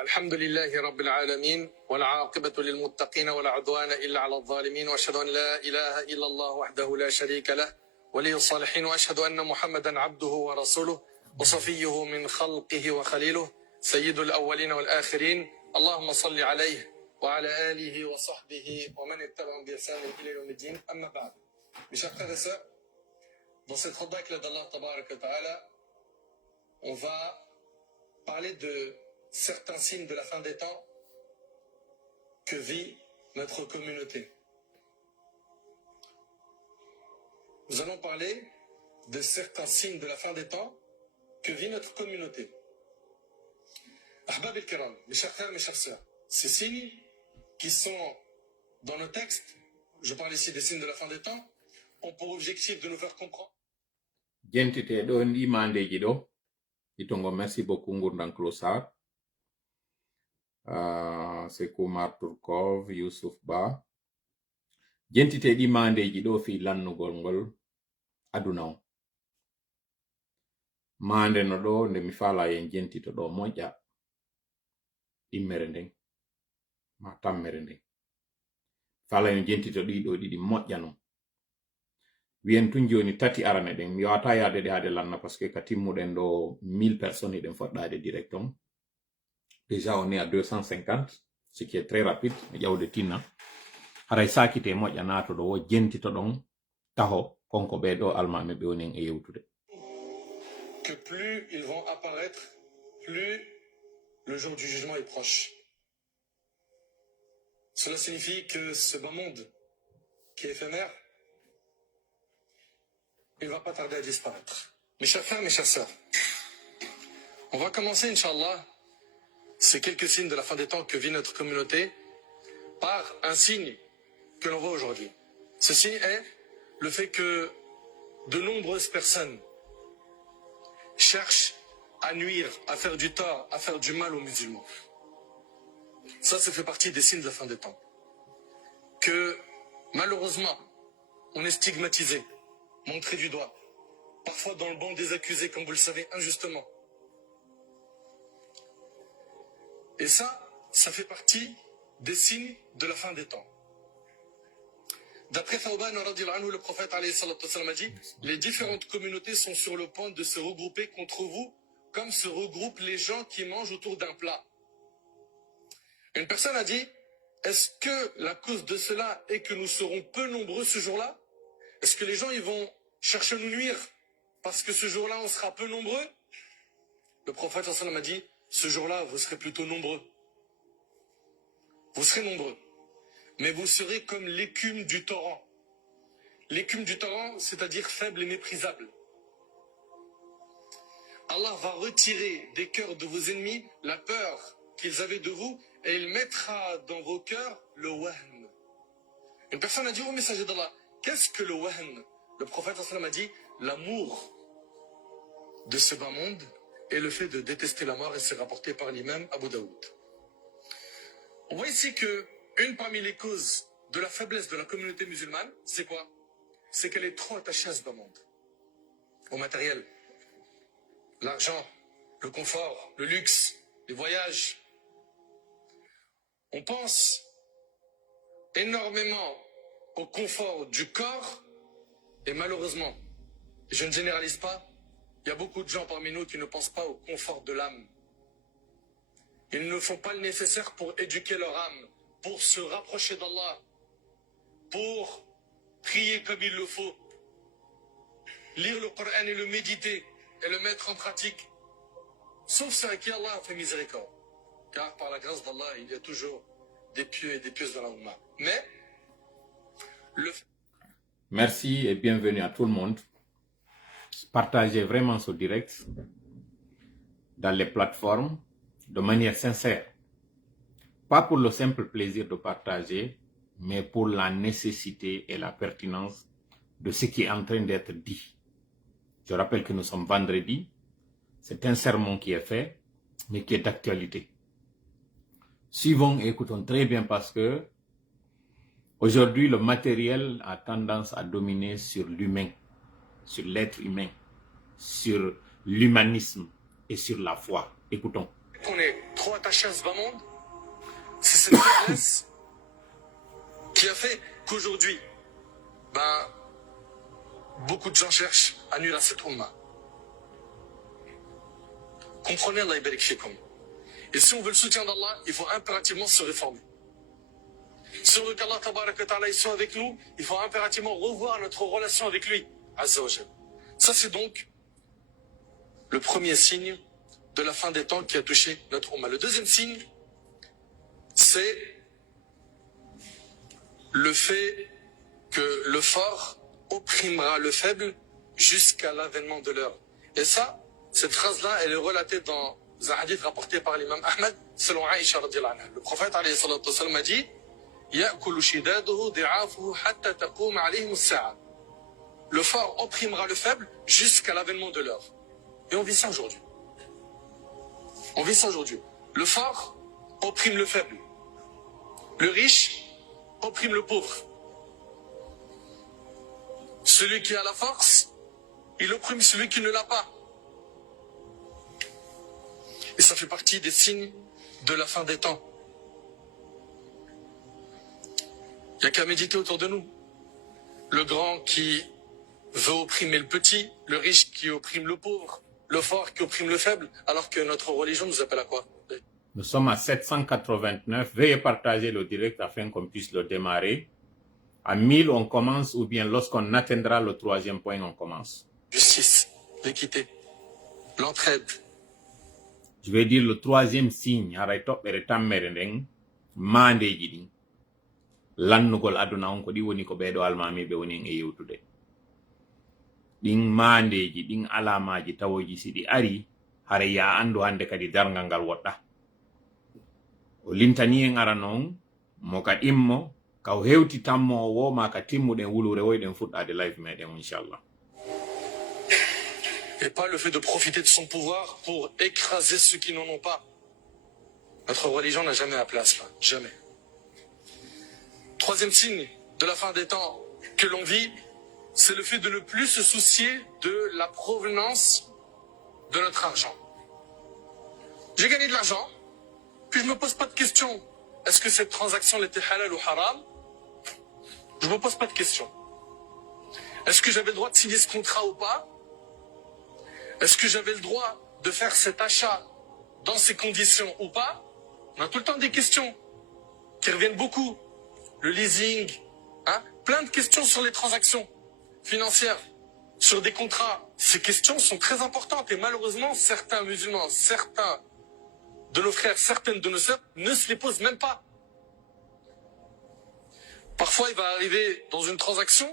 الحمد لله رب العالمين والعاقبة للمتقين ولا عدوان إلا على الظالمين وأشهد أن لا إله إلا الله وحده لا شريك له ولي الصالحين وأشهد أن محمدا عبده ورسوله وصفيه من خلقه وخليله سيد الأولين والآخرين اللهم صل عليه وعلى آله وصحبه ومن اتبعهم بإحسان إلى يوم الدين أما بعد. Mes chers frères et sœurs, dans cette khutbah avec l'aide d'Allah Tabarak wa Ta'ala, on va parler de certains signes de la fin des temps que vit notre communauté. Nous allons parler de certains signes de la fin des temps que vit notre communauté. Ahbab al-Kiram, mes chers frères, mes chères sœurs, ces signes qui sont dans nos textes, je parle ici des signes de la fin des temps, ont pour objectif de nous faire comprendre. Jentite ɗo imandeji ɗo itongo merci beaucoup Ngurdan Klosar, Sekou Mar Turkov, Youssouf Ba. Jentite imandeji ɗo fi lannugol ngol aduna o. Mande no ɗo nde mi fala yen jentito ɗo moƴƴa immere nden ma tammere nden. Fala yen jentito ɗiɗo ɗiɗi moƴƴa non. Wien tun joni tati arane ɗen mi wata yaade ɗe hade lanna parce que ka timmuɗen ɗo 1000 personnes ɗen foɗɗade direct on. Déjà on est à 250, ce qui est très rapide. Mi ƴawde tinna haray sakite moƴƴa nato ɗo wo jentito ɗon taho konko ɓe ɗo almame ɓe wonen e yewtude. Que plus ils vont apparaître, plus le jour du jugement est proche. Cela signifie que ce bas monde qui est éphémère, il ne va pas tarder à disparaître. Mes chers frères, mes chères sœurs, on va commencer, Inch'Allah, ces quelques signes de la fin des temps que vit notre communauté par un signe que l'on voit aujourd'hui. Ce signe est le fait que de nombreuses personnes cherchent à nuire, à faire du tort, à faire du mal aux musulmans. Ça fait partie des signes de la fin des temps. Que malheureusement, on est stigmatisé, montré du doigt, parfois dans le banc des accusés, comme vous le savez, injustement. Et ça fait partie des signes de la fin des temps. D'après Thawban, le prophète a dit, les différentes communautés sont sur le point de se regrouper contre vous, comme se regroupent les gens qui mangent autour d'un plat. Une personne a dit, est-ce que la cause de cela est que nous serons peu nombreux ce jour-là? Est-ce que les gens ils vont chercher à nous nuire parce que ce jour-là on sera peu nombreux? Le prophète a dit, ce jour-là vous serez plutôt nombreux. Vous serez nombreux. Mais vous serez comme l'écume du torrent. L'écume du torrent, c'est-à-dire faible et méprisable. Allah va retirer des cœurs de vos ennemis la peur qu'ils avaient de vous et il mettra dans vos cœurs le wahn. Une personne a dit au messager d'Allah, qu'est-ce que le wahn? Le prophète a dit, l'amour de ce bas monde et le fait de détester la mort, et c'est rapporté par l'imam Abu Daoud. On voit ici que une parmi les causes de la faiblesse de la communauté musulmane, c'est quoi? C'est qu'elle est trop attachée à ce bas monde, au matériel, l'argent, le confort, le luxe, les voyages. On pense énormément au confort du corps et malheureusement, je ne généralise pas, il y a beaucoup de gens parmi nous qui ne pensent pas au confort de l'âme. Ils ne font pas le nécessaire pour éduquer leur âme, pour se rapprocher d'Allah, pour prier comme il le faut, lire le Coran et le méditer et le mettre en pratique. Sauf ceux à qui Allah a fait miséricorde. Car par la grâce d'Allah, il y a toujours des pieux et des pieuses dans la Ummah. Mais, Merci et bienvenue à tout le monde. Partagez vraiment ce direct dans les plateformes de manière sincère. Pas pour le simple plaisir de partager, mais pour la nécessité et la pertinence de ce qui est en train d'être dit. Je rappelle que nous sommes vendredi. C'est un sermon qui est fait, mais qui est d'actualité. Suivons et écoutons très bien parce que aujourd'hui, le matériel a tendance à dominer sur l'humain, sur l'être humain, sur l'humanisme et sur la foi. Écoutons. On est trop attaché à ce bas monde. C'est cette faiblesse qui a fait qu'aujourd'hui, beaucoup de gens cherchent à nuire à cette Ummah. Comprenez, Allah yabarik fikum. Et si on veut le soutien d'Allah, il faut impérativement se réformer. Si on veut qu'Allah tabarak wa ta'ala soit avec nous, il faut impérativement revoir notre relation avec lui, Azza wa Jal. Ça, c'est donc le premier signe de la fin des temps qui a touché notre Ummah. Le deuxième signe, c'est le fait que le fort opprimera le faible jusqu'à l'avènement de l'heure. Et ça, cette phrase-là, elle est relatée dans un hadith rapporté par l'imam Ahmed, selon Aïcha radiyallahu anha. Le prophète alayhi salatu wasallam a dit يَأْكُلُ شِدَادُهُ ضِعَافُهُ حَتَّى تَقُومَ عَلَيْهِمُ السَّاعَةُ. Le fort opprimera le faible jusqu'à l'avènement de l'heure. Et on vit ça aujourd'hui. On vit ça aujourd'hui. Le fort opprime le faible. Le riche opprime le pauvre. Celui qui a la force, il opprime celui qui ne l'a pas. Et ça fait partie des signes de la fin des temps. Il n'y a qu'à méditer autour de nous. Le grand qui veut opprimer le petit, le riche qui opprime le pauvre, le fort qui opprime le faible, alors que notre religion nous appelle à quoi? Nous sommes à 789. Veuillez partager le direct afin qu'on puisse le démarrer. À 1000, on commence, ou bien lorsqu'on atteindra le troisième point, on commence. Justice, l'équité, l'entraide. Je vais dire le troisième signe. Lannugol aduna on ko ɗi woni ko ɓeeɗo almamiɓe woni e yewtude. Ɗin mandeji, ɗin alamaji tawoji si ɗi ari, hare ya andu hande kadi dargal ngal woɗɗa. O lintani en ara noon mo ka ɗimmo ka o hewti tammo o woma ka timmuɗen wulure woyɗen fuɗɗade live meɗen inchallah. Et pas le fait de profiter de son pouvoir pour écraser ceux qui n'en ont pas. Notre religion n'a jamais appelé à cela. Jamais. Troisième signe de la fin des temps que l'on vit, c'est le fait de ne plus se soucier de la provenance de notre argent. J'ai gagné de l'argent, puis je ne me pose pas de question. Est-ce que cette transaction était halal ou haram? Je ne me pose pas de question. Est-ce que j'avais le droit de signer ce contrat ou pas? Est-ce que j'avais le droit de faire cet achat dans ces conditions ou pas? On a tout le temps des questions qui reviennent beaucoup. Le leasing, plein de questions sur les transactions financières, sur des contrats. Ces questions sont très importantes et malheureusement, certains musulmans, certains de nos frères, certaines de nos sœurs ne se les posent même pas. Parfois, il va arriver dans une transaction,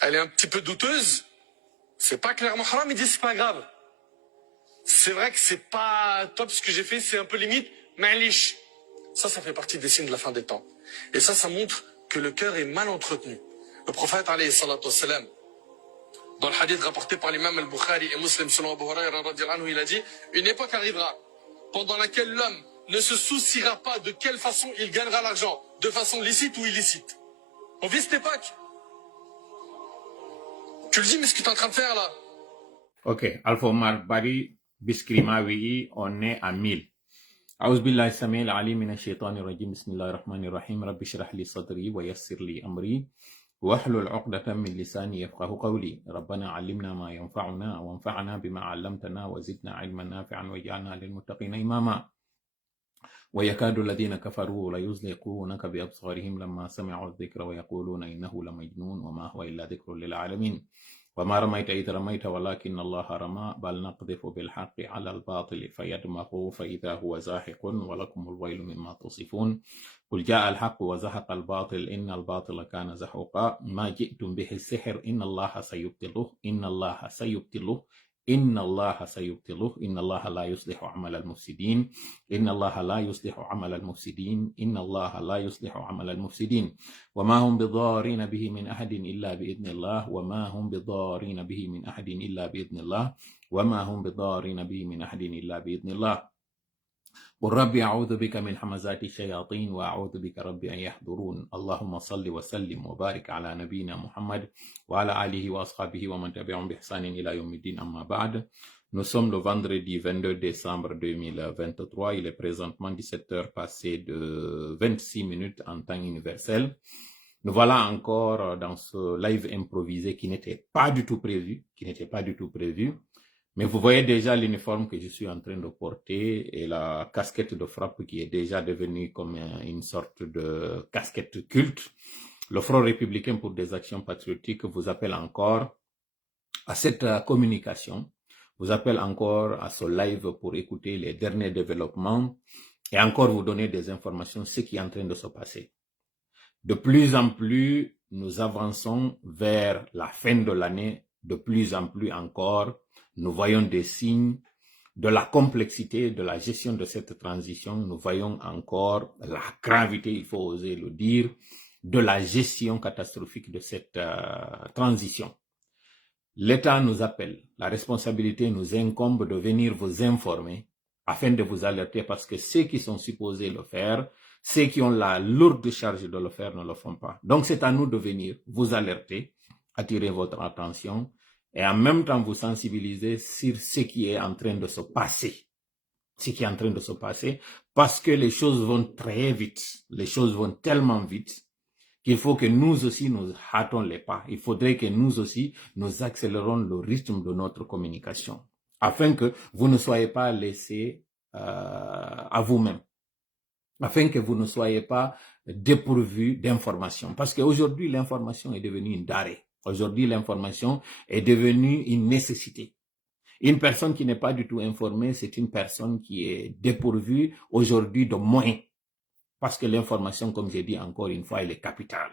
elle est un petit peu douteuse, c'est pas clairement haram, il dit c'est pas grave. C'est vrai que c'est pas top ce que j'ai fait, c'est un peu limite, ma'lish. Ça fait partie des signes de la fin des temps. Et ça montre que le cœur est mal entretenu. Le prophète, alayhi salatu wassalam, dans le hadith rapporté par l'imam al-Bukhari et Muslim, selon Abu Huraira radiyallahu anhu, il a dit, une époque arrivera pendant laquelle l'homme ne se souciera pas de quelle façon il gagnera l'argent, de façon licite ou illicite. On vit cette époque. Tu le dis, mais ce que tu es en train de faire là? Ok, Alpha Omar Bari, Biskrima Wi, on est à 1000. أعوذ بالله السميع العليم من الشيطان الرجيم بسم الله الرحمن الرحيم رب اشرح لي صدري ويسر لي أمري واحلل عقدة من لساني يفقه قولي ربنا علمنا ما ينفعنا وانفعنا بما علمتنا وزدنا علما نافعا واجعلنا للمتقين إماما ويكاد الذين كفروا ليزلقونك بأبصارهم لما سمعوا الذكر ويقولون إنه لمجنون وما هو إلا ذكر للعالمين وما رميت إذ رميت ولكن الله رمى بل نقذف بالحق على الباطل فيدمغه فإذا هو زاهق ولكم الويل مما تصفون قل جاء الحق وزهق الباطل إن الباطل كان زهوقا ما جئتم به السحر إن الله سيبطله إن الله سيبطله إن الله سيبطله إن الله لا يصلح عمل المفسدين إن الله لا يصلح عمل المفسدين إن الله لا يصلح عمل المفسدين وما هم بضارين به من أحد إلا بإذن الله وما هم بضارين به من أحد إلا بإذن الله وما هم بضارين به من أحد إلا بإذن الله قل ربي أعوذ بك من همزات الشياطين وأعوذ بك ربي أن يحضرون اللهم صل وسلم وبارك على نبينا محمد وعلى آله وأصحابه ومن تبعهم بإحسان إلى يوم الدين أما بعد. Nous sommes le vendredi 22 décembre 2023. Il est présentement 17h passées de 26 minutes en temps universel. Nous voilà encore dans ce live improvisé qui n'était pas du tout prévu. Mais vous voyez déjà l'uniforme que je suis en train de porter et la casquette de frappe qui est déjà devenue comme une sorte de casquette culte. Le Front républicain pour des actions patriotiques vous appelle encore à cette communication, vous appelle encore à ce live pour écouter les derniers développements et encore vous donner des informations sur ce qui est en train de se passer. De plus en plus, nous avançons vers la fin de l'année, de plus en plus encore. Nous voyons des signes de la complexité de la gestion de cette transition. Nous voyons encore la gravité, il faut oser le dire, de la gestion catastrophique de cette transition. L'État nous appelle. La responsabilité nous incombe de venir vous informer afin de vous alerter parce que ceux qui sont supposés le faire, ceux qui ont la lourde charge de le faire ne le font pas. Donc c'est à nous de venir vous alerter, attirer votre attention et en même temps vous sensibiliser sur ce qui est en train de se passer. Ce qui est en train de se passer parce que les choses vont très vite. Les choses vont tellement vite qu'il faut que nous aussi nous hâtons les pas. Il faudrait que nous aussi nous accélérons le rythme de notre communication afin que vous ne soyez pas laissés à vous-même. Afin que vous ne soyez pas dépourvus d'informations. Parce qu'aujourd'hui, l'information est devenue une denrée. Aujourd'hui, l'information est devenue une nécessité. Une personne qui n'est pas du tout informée, c'est une personne qui est dépourvue aujourd'hui de moyens. Parce que l'information, comme j'ai dit encore une fois, elle est capitale.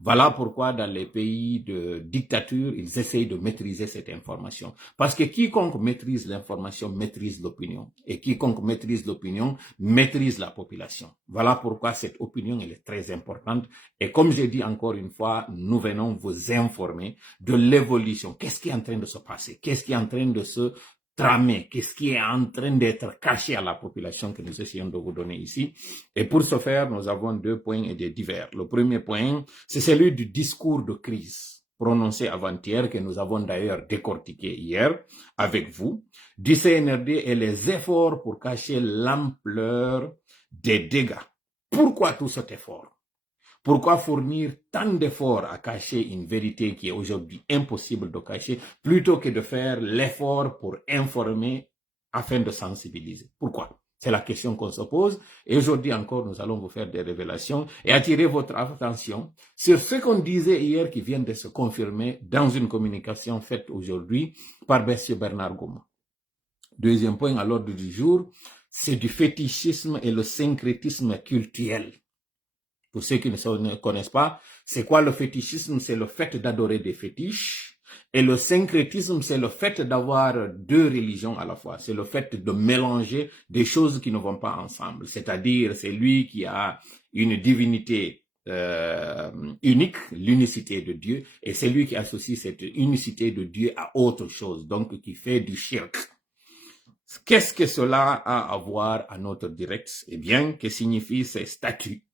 Voilà pourquoi dans les pays de dictature, ils essayent de maîtriser cette information. Parce que quiconque maîtrise l'information maîtrise l'opinion. Et quiconque maîtrise l'opinion maîtrise la population. Voilà pourquoi cette opinion elle est très importante. Et comme j'ai dit encore une fois, nous venons vous informer de l'évolution. Qu'est-ce qui est en train de se passer? Qu'est-ce qui est en train de se tramer? Qu'est-ce qui est en train d'être caché à la population que nous essayons de vous donner ici? Et pour ce faire, nous avons 2 points et des divers. Le premier point, c'est celui du discours de crise prononcé avant-hier, que nous avons d'ailleurs décortiqué hier avec vous, du CNRD et les efforts pour cacher l'ampleur des dégâts. Pourquoi tout cet effort? Pourquoi fournir tant d'efforts à cacher une vérité qui est aujourd'hui impossible de cacher, plutôt que de faire l'effort pour informer afin de sensibiliser? Pourquoi? C'est la question qu'on se pose. Et aujourd'hui encore, nous allons vous faire des révélations et attirer votre attention sur ce qu'on disait hier qui vient de se confirmer dans une communication faite aujourd'hui par M. Bernard Goma. Deuxième point à l'ordre du jour, c'est du fétichisme et le syncrétisme culturel. Pour ceux qui ne connaissent pas, c'est quoi le fétichisme? C'est le fait d'adorer des fétiches. Et le syncrétisme, c'est le fait d'avoir 2 religions à la fois. C'est le fait de mélanger des choses qui ne vont pas ensemble. C'est-à-dire, c'est lui qui a une divinité unique, l'unicité de Dieu, et c'est lui qui associe cette unicité de Dieu à autre chose, donc qui fait du shirk. Qu'est-ce que cela a à voir à notre direct? Eh bien, que signifient ces statuts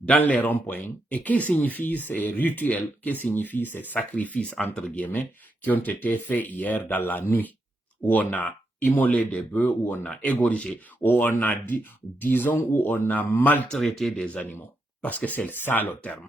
dans les ronds-points et que signifient ces rituels, que signifient ces sacrifices, entre guillemets, qui ont été faits hier dans la nuit, où on a immolé des bœufs, où on a égorgé, où on a, disons, où on a maltraité des animaux. Parce que c'est ça le terme.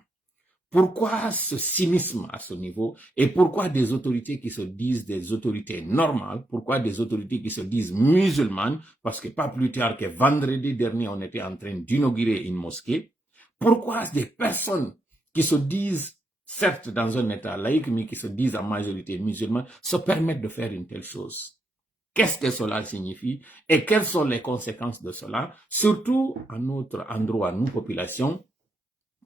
Pourquoi ce cynisme à ce niveau et pourquoi des autorités qui se disent des autorités normales, pourquoi des autorités qui se disent musulmanes, parce que pas plus tard que vendredi dernier, on était en train d'inaugurer une mosquée. Pourquoi des personnes qui se disent, certes dans un état laïque, mais qui se disent en majorité musulmans, se permettent de faire une telle chose? Qu'est-ce que cela signifie et quelles sont les conséquences de cela, surtout à notre endroit, nous, populations,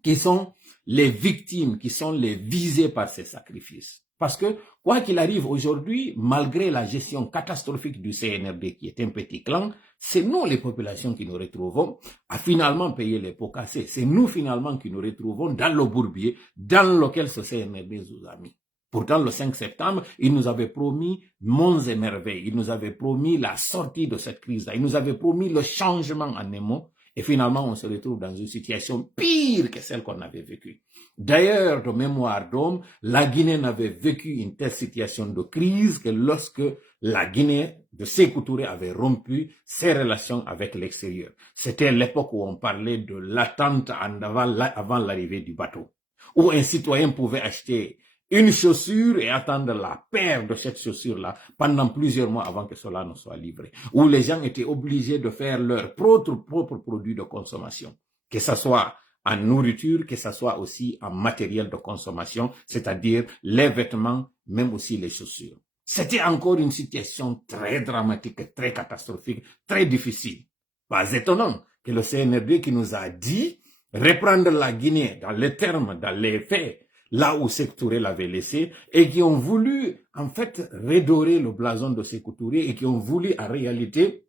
qui sont les victimes, qui sont les visées par ces sacrifices? Parce que, quoi qu'il arrive aujourd'hui, malgré la gestion catastrophique du CNRD qui est un petit clan, c'est nous les populations qui nous retrouvons à finalement payer les pots cassés. C'est nous finalement qui nous retrouvons dans le bourbier dans lequel ce CNRD nous a mis. Pourtant, le 5 septembre, il nous avait promis monts et merveilles. Il nous avait promis la sortie de cette crise-là. Il nous avait promis le changement en un mot. Et finalement, on se retrouve dans une situation pire que celle qu'on avait vécue. D'ailleurs, de mémoire d'homme, la Guinée n'avait vécu une telle situation de crise que lorsque la Guinée de Sékou Touré avait rompu ses relations avec l'extérieur. C'était l'époque où on parlait de l'attente avant l'arrivée du bateau, où un citoyen pouvait acheter une chaussure et attendre la paire de cette chaussure-là pendant plusieurs mois avant que cela ne soit livré, où les gens étaient obligés de faire leur propre produit de consommation, que ce soit en nourriture, que ce soit aussi en matériel de consommation, c'est-à-dire les vêtements, même aussi les chaussures. C'était encore une situation très dramatique, très catastrophique, très difficile. Pas étonnant que le CNRD qui nous a dit reprendre la Guinée dans les termes, dans les faits, là où Sékou Touré l'avait laissé, et qui ont voulu, en fait, redorer le blason de Sékou Touré et qui ont voulu, en réalité,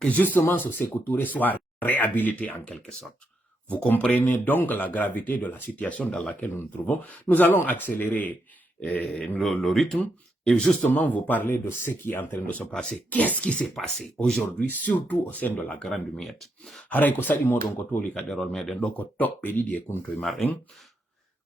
que justement ce Sékou Touré soit réhabilité en quelque sorte. Vous comprenez donc la gravité de la situation dans laquelle nous nous trouvons. Nous allons accélérer le rythme et justement vous parler de ce qui est en train de se passer. Qu'est-ce qui s'est passé aujourd'hui, surtout au sein de la grande muette? Haray ko sadi modon ko toli ka derol meden do ko tobbe didi e kunto mar'en.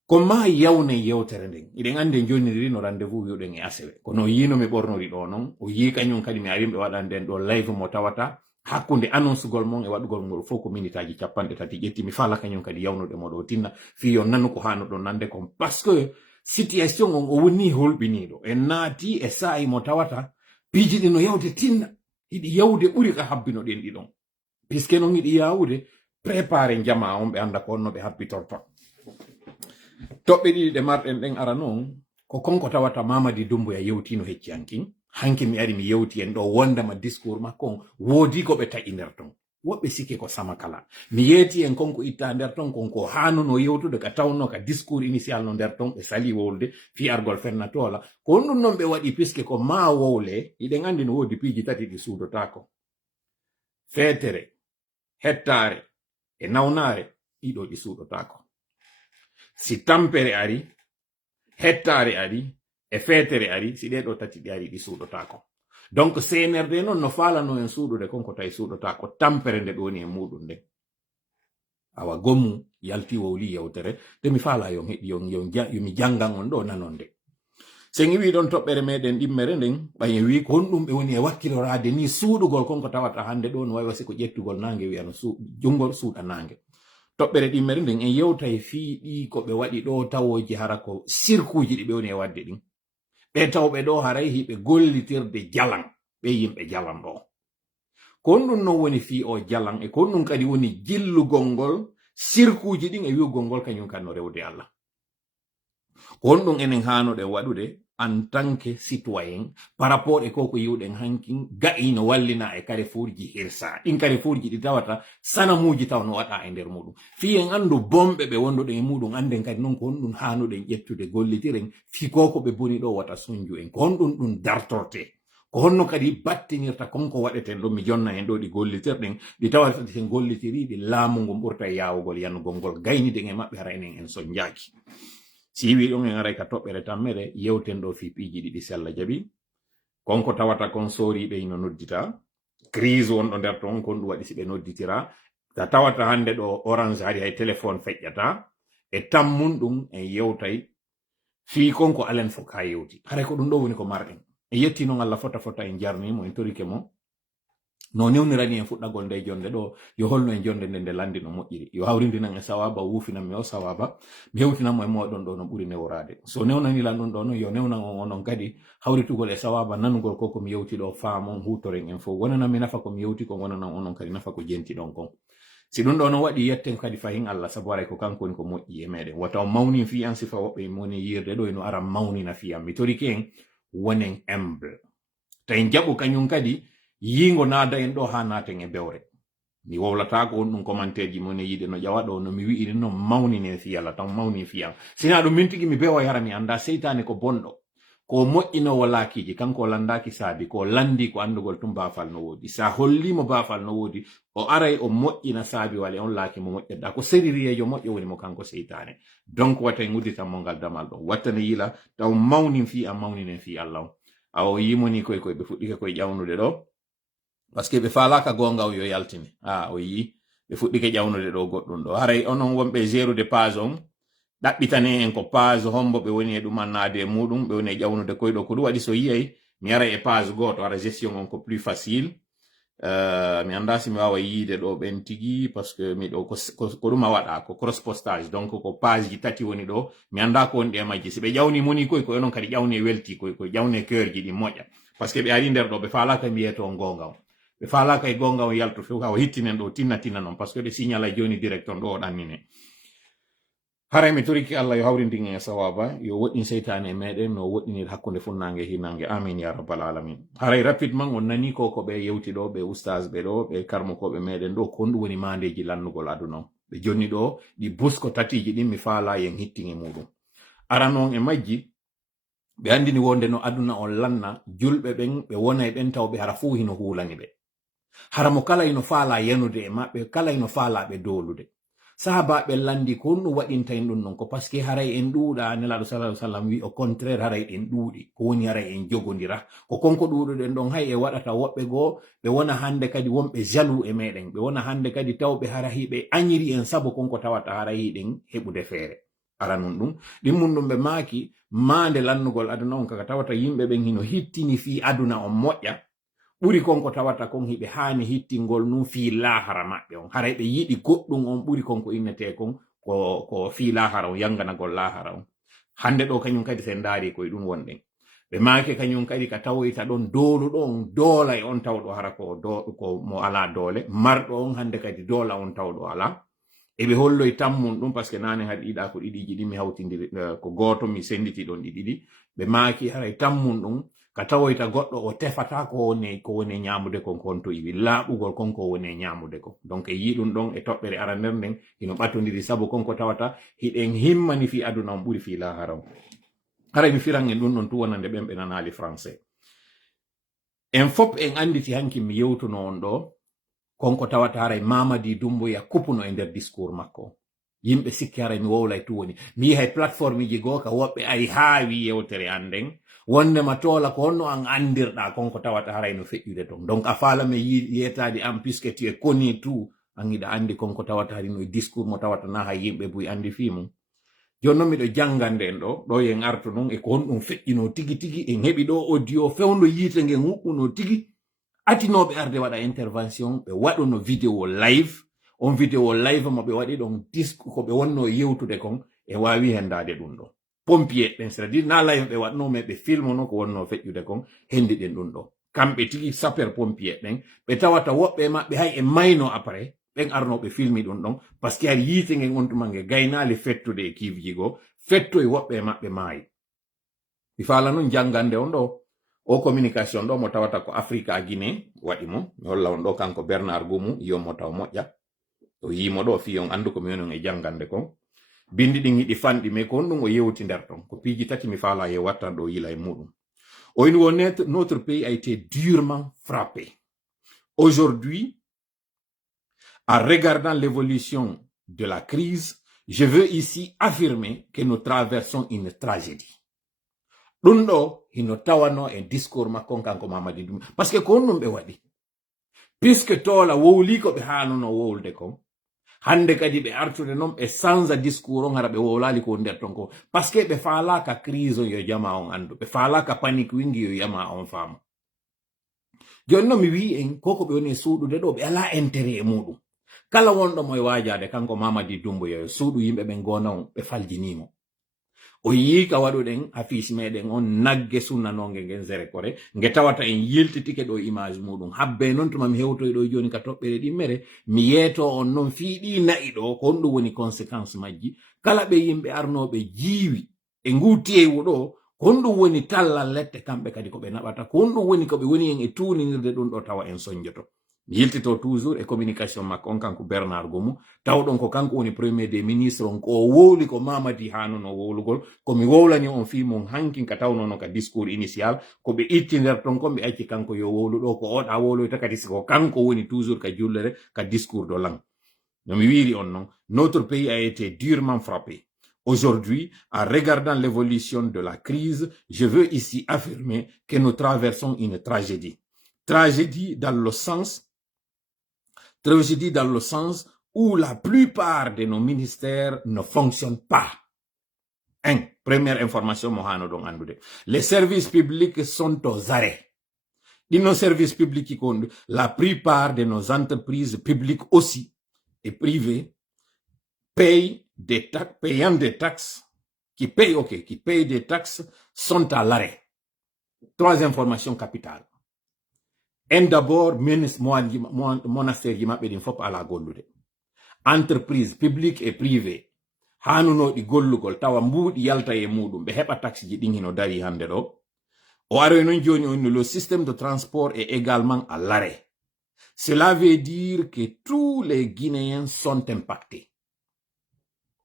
Koma yawne yewtere nden iɗen ande joniri no rendez-vous wi'uɗen e asewe kono yino mi ɓornori ɗo noon o yi kañum kadi mi ari ɓe waɗa nden ɗo live mo tawata hakkunde annonce gol mon e waɗugol ngol fof ko minitaji 30 ƴetti mi fala kañum kadi yawnude mo ɗo tinna fi yo nanu ko hano ɗo nande kon parce que situation on o woni holɓiniɗo en naati e saa'i mo tawata piiji ɗi no yawde tinna hiɗi yawde ɓuri ka habbino ɗen ɗiɗon puisque noon yiɗi yawde préparé jama on ɓe anda ko onno ɓe habbitorton. Toɓɓe ɗiɗi ɗe marɗen ɗen ara noon ko konko tawata Mamadi Doumbouya yewtino hecci hankin hanki mi ari mi yewti en ɗo wondama discours makko on woodi ko ɓe taƴi nder ton woɓɓe sikki ko sama kala mi yeeti en konko itta nder ton konko hanuno yewtude ka tawno ka discours initial no nder ton ɓe sali wolde fi argol fennatola ko ɗum noon ɓe waɗi puisque ko ma wowle iɗen andi no woodi piiji tati ɗi suudotako feetere hettare e nawnare ɗiɗo ɗi suudotako. Si tampere ari, hettare ari, e feetere ari, si ɗeɗo tati ɗi ari ɗi suuɗotako. Donc CNRD noon no falano en suuɗude konko tawi suuɗotako tampere nde ɗoni e muɗum nde. Awa gommu yalti wowli yewtere, de mi fala yomi jangan on ɗo nanon nde. Sen wi ɗon toɓɓere meɗen ɗimmere nden ɓaye wi ko honɗum ɓe woni e wakkilorade ni suuɗugol konko tawata hande ɗo no wawi wasi ko ƴettugol nangue wiyano jungol suuɗa nangue. Toɓɓere ɗimmere nden en yewtay fiiɗi ko ɓe waɗi ɗo tawoji hara ko sirkuji ɗi ɓe woni e wadde ɗin ɓe tawɓe ɗo haray hiɓe gollitirde jalan ɓe yimɓe jalan ɗo ko honɗum non woni fii o jalan e ko honɗum kadi woni jillugol ngol sirkuji ɗin e wi'ugol ngol kañum kan no rewde Allah ko honɗum enen hanoɗe waɗude en tant que citoyen par rapport e koko yiwɗen hankin ga'i no wallina e carrefourji hirsa ɗin carrefourji ɗi tawata sanamuji taw no waɗa e nder muɗum fi en andu bomɓe ɓe wonduɗen e muɗum anden kadi noon ko honɗum hanuɗen ƴettude gollitiren fi koko ɓe boni ɗo wata sonju en ko honɗum ɗum dartorte ko honno kadi battinirta konko waɗeten ɗo mi jonna en ɗo ɗi gollitirɗen ɗi tawata sen gollitiri ɗi laamu ngu ɓurta e yawugol yannugol ngol gayniden e maɓɓe hara enen en soñjaki si wi ɗum en aray ka toɓɓere tammere yewten ɗo fi piiji ɗiɗi sella jaɓi konko tawata kon sooriɓe ino noddita crise wonɗo nder ton kon ɗum waɗi si ɓe nodditira ta tawata hande ɗo orange hari hay téléphone feƴƴata e tammun ɗum en yewtay fi konko alen fof ka yewti haray ko ɗum ɗo woni ko marɗen en yetti noon Allah fota en jarnimo en torike mo no newnirani en fuɗɗagol nde jonde ɗo yo holno en jonde nde landi no moƴƴiri yo hawrindinan e sawaba wufinanmi o sawaba mi hewtinanmo e moɗon ɗo no ɓuri newrade so newnanilan ɗum ɗo noon yo newnan on onon kadi hawritugol e sawaba nanugol ko komi yewti ɗo faamon hutoren en fof wonanami nafa komi yewti ko wonanan onon kadi nafa ko jenti ɗon kon si ɗum ɗo no waɗi yetten kadi fayin Allah sabu waray ko kanko woni ko moƴƴi e meɗen wata o mawni fiyan sifa woɓɓe moni yirde ɗo eno ara mawnina fiyan mi toriki en wonen humble tawi jaɓu kañum kadi yingo naada en ɗo ha naten e bewre mi wowlata ko on ɗum commentaire ji moni yiide no ƴawa ɗo no mi wi'iri noon mawnine fiyala tan mawni fiyan sina ɗum min tigi mi bewa yara mi anda seytane ko bonɗo ko moƴƴinowo laakiji kanko landaki saabi ko landi ko andugol tum baafal no woodi sa hollimo baafal no woodi o aray o moƴƴina saabi wale on laaki mo moƴƴirɗa ko seririyejo moƴƴo woni mo kanko seytane donc wattay ngudditan mo ngal damal ɗon wattane yila taw mawnin fi a mawninen fi allah on awo yimoni koye ɓe fuɗɗike koye ƴawnude ɗo par ce que ɓe faalaka gonga o yo yaltini o yi ɓe fuɗɗike ƴawnude ɗo goɗɗum ɗo haray onon wonɓe gérude page on ɗaɓɓitane en ko page hombo ɓe woni e ɗum annade e muɗum ɓe woni e ƴawnude koye ɗo ko ɗum waɗi so yiyay mi ara e page goto ara gestion on ko plus facile mi anda si mi wawa yiide ɗo ɓen tigi par ce que miɗo ko ɗum a waɗa ko cross postage donc ko page ji tati woni ɗo mi anda ko woni ɗe majji si ɓe ƴawni moni koye ko onon kadi ƴawni e welti koye ƴawni e cœur ji ɗi moƴƴa par ce que ɓe ari nder ɗo ɓe faalaka mbiyeto gonga on ɓe faalaka e gonga on yaltu few hawa hittinen ɗo tinna noon par ce que ɓe signala joni direct on ɗo o ɗannine haray mi toriki allah yo hawrindin en sawaba yo woɗɗin seytane e meɗen no woɗɗinir hakkunde funnange hinange amin ya rabbal alamin haray rapidement on nani ko ɓe yewti ɗo ɓe oustage ɓe ɗo ɓe karmokoɓe meɗen ɗo ko ɗum woni mandeji lannugol aduna on ɓe jonni ɗo ɗi busko tatiji ɗin mi faala yen hittin e muɗum aran on e majji ɓe andini wonde no aduna on lanna julɓe ɓen ɓe wona e ɓen taw ɓe hara fuu hino hulani ɓe hara mo kala ino faala yanude e maɓɓe kala ino faala ɓe dolude sahabaɓe landi ko ɗum waɗinta en ɗum non ko par ce que haray en ɗuuɗa nelaɗo sallallahu sallam wi au contraire haray en ɗuuɗi ko woni haray en jogodira ko konko ɗuuɗuɗen ɗon hay e waɗata woɓɓe goo ɓe wona hande kadi wonɓe jaloux e meɗen ɓe wona hande kadi tawɓe hara hiɓe añiri en sabu konko tawata hara hiɗen heɓude feere ara nun ɗum ɗimmum ɗum ɓe maaki mande lannugol aduna on kaka tawata yimɓe ɓen hino hittini fi aduna on moƴƴa ɓuri konko tawata kon hiɓe haani hittingol nun fii lahara maɓɓe on haray ɓe yiɗi goɗɗum on ɓuri konko innete kon ko fii lahara on yanganagol lahara on hande ɗo kañum kadi sen daari koye ɗum wonɗen ɓe maake kañum kadi ka tawoyta ɗon dooluɗo on doola e on tawɗo hara ko mo ala doole marɗo on hande kadi doola on tawɗo ala eɓe holloy tammum ɗum par ce que nane haɗi ɗiɗa ko ɗiɗiji ɗi mi hawtidiri ko gooto mi senditi ɗon ɗi ɗiɗi ɓe maaki haray tammum ɗum ka tawoyta goɗɗo o tefata ko woni ñamude kon konto iwi laaɓugol konko woni ñamude ko donc e yiɗum ɗon e toɓɓere ara nder nden hino ɓattodiri sabu konko tawata hiɗen himmani fi aduna on ɓuri fi lahara on haray mi firan en ɗum ɗon tu wonande ɓen ɓe nanali français en fop en anditi hanki mi yewtuno on ɗo konko tawata haray Mamadi Doumbouya kupuno e nder discours makko yimɓe sikki haray mi wowlay tu woni mi yi hay plateforme ji goo ka woɓɓe ari haawi yewtere an nden wondema toola ko honno an andirɗa konko tawata haray no feƴƴude ton donc a faalame yetadi an puisque tu es connu tout an iɗa andi konko tawata hari no e discours mo tawata na hay yimɓe buy andi fimum joni noon miɗo jangande en ɗo yen artu noon e ko honɗum feƴƴino tigi tigi en heɓi ɗo audio fewndo yiite ngen huɓɓuno tigi atinoɓe arde waɗa intervention ɓe waɗuno vidéo live on vidéo live mo ɓe waɗi ɗon disque ko ɓe wonno yewtude kon e wawi hendade ɗum ɗo pompier ɓen c'est à dire na live ɓe waɗno mais ɓe filmono ko wonno feƴƴude kon hendi ɗen ɗum ɗo kamɓe tigi sapeur pompier ɓen ɓe tawata woɓɓe maɓɓe hay e mayno après ɓen arno ɓe filmi ɗum ɗon par ce que har yiite ngen on tumange gaynali fettude e kiivji goo fetto e woɓɓe maɓɓe maayi mi faala noon jangande on ɗo o communication ɗo mo tawata ko Africa Guinée waɗi mo mi holla on ɗo kanko Bernard Goumou yomo taw moƴƴa o yimo ɗo fi on andu ko mi woni e jangande kon bindi ɗin yiɗi fanɗi mais ko ɗum o yewti nder ton ko piiji tati mi faala ye wattan ɗo yila e muɗum o ini wo notre pays a été durement frappé aujourd'hui en regardant l'évolution de la crise je veux ici affirmer que nous traversons une tragédie ɗum ɗo hino tawano e discours makko kanko Mamadi Doumbouya par ce que ko ɗum ɓe waɗi puisque toola wowli ko ɓe hanuno wowlde kon hande kadi ɓe artude noon ɓe sanza discours on hara ɓe wowlali ko nder ton ko par ce que ɓe faalaka crise on yo jama on andu ɓe faalaka panique wingi yo yama on faama joni noon mi wi en koko ɓe woni e suuɗude ɗo ɓe ala intérêt e muɗum kala wonɗo mo e wajade kanko Mamadi Doumbouya yo suuɗu yimɓe ɓen gona on ɓe faljinimo o yii ka waɗuɗen affiche meɗen on nagge sunnanoge ngen zere kore nge tawata en yiltitike ɗo image muɗum habbe noon tuma mi hewtoy ɗo joni ka toɓɓere ɗimmere mi yeeto on noon fiiɗi nayi ɗo ko honɗum woni conséquence majji kala ɓe yimɓe arnoɓe jiiwi e ngutiyewu ɗo ko honɗum woni tallal lette kamɓe kadi ko ɓe naɓata ko honɗum woni ko ɓe woni en e tuninirde ɗum ɗo tawa en soñjoto yiltito toujours e communication makko on kanko Bernard Gomu tawɗon ko kanko woni premier des ministres on ko wowli ko Mamadi Hanono wowlugol komi wowlani on fi mon hankin ka tawnono ka discours initial ko ɓe ittinder ton kon ɓe acci kanko yo wowlu ɗo ko oɗa wowloyta kadi siko kanko woni toujours ka jullere ka discours de langue no mi wiri on non notre pays a été durement frappé. Aujourd'hui, en regardant l'évolution de la crise, je veux ici affirmer que nous traversons une tragédie. Tragédie dans le sens où la plupart de nos ministères ne fonctionnent pas. Première information, Mohano Dong Andoude. Les services publics sont aux arrêts. Dans nos services publics, la plupart de nos entreprises publiques aussi et privées payant des taxes, qui payent des taxes, sont à l'arrêt. Trois informations capitales. D'abord, monastère qui m'a dit à la gollude. Entreprise publique et privée. Hanuno di gollugol tawa mbuudi yalta e mudum be heba taxi ji dingino dari hande do. O aro non joni on le système de transport est également à l'arrêt. Cela veut dire que tous les Guinéens sont impactés.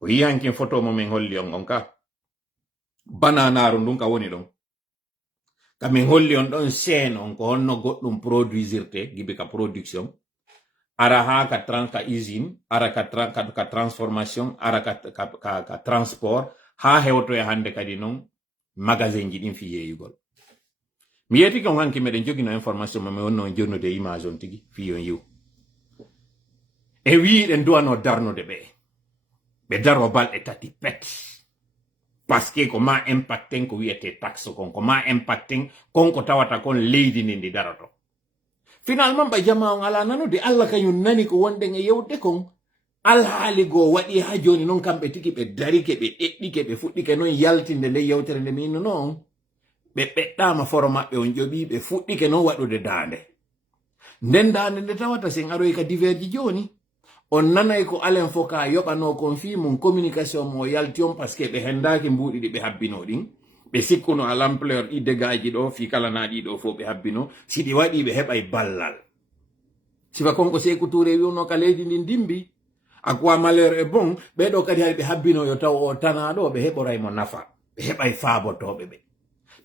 Oui, anche in photo mo men holli on ka. Bananaru ndun ka woni don. Ka men holli on don scène on ko honno goddum produisirte gibi ka production. Ara ha ka usine, ara ka transformation, ara ka transport, ha hewto e hande kadi non magasin ji din fi yeyugol. Mi yeti ko hanki meden jogino information mo me wonno jonnude image on tigi fi on yu. E wi den duano darnude be daro balɗe tati pet parce que ko ma impacten ko wiyete taxe kon ko ma impacten kon ko tawata kon leydi ndi darato finalement ba jama on ala nanude Allah kanyum nani ko wonde e yewde kon alhaali go waɗi ha joni non kamɓe tigi ɓe darike ɓe ɗeɗɗike ɓe fuɗɗike non yaltinde nde yewtere nde min non ɓe ɓeɗɗama foro maɓɓe on joɓi ɓe fuɗɗike non waɗude dande nden dande nde tawata sen aroy ka diverji joni on nanay ko alen foka yoɓano kon fi mum communication mo yalti on parce que ɓe hendaki mbuɗi ɗi ɓe habbino ɗin ɓe sikkuno à l'ampleur ɗi dégaji ɗo fi kala naɗi ɗo fo ɓe habbino si ɗi waɗi ɓe heɓay ballal sifa konko Sékou Touré wiwno ka leydi ndin dimbi à quoi malheur est bon ɓeɗo kadi hay ɓe habbino yo taw o tanaɗo ɓe heɓoraymo nafa ɓe heɓay faabotoɓe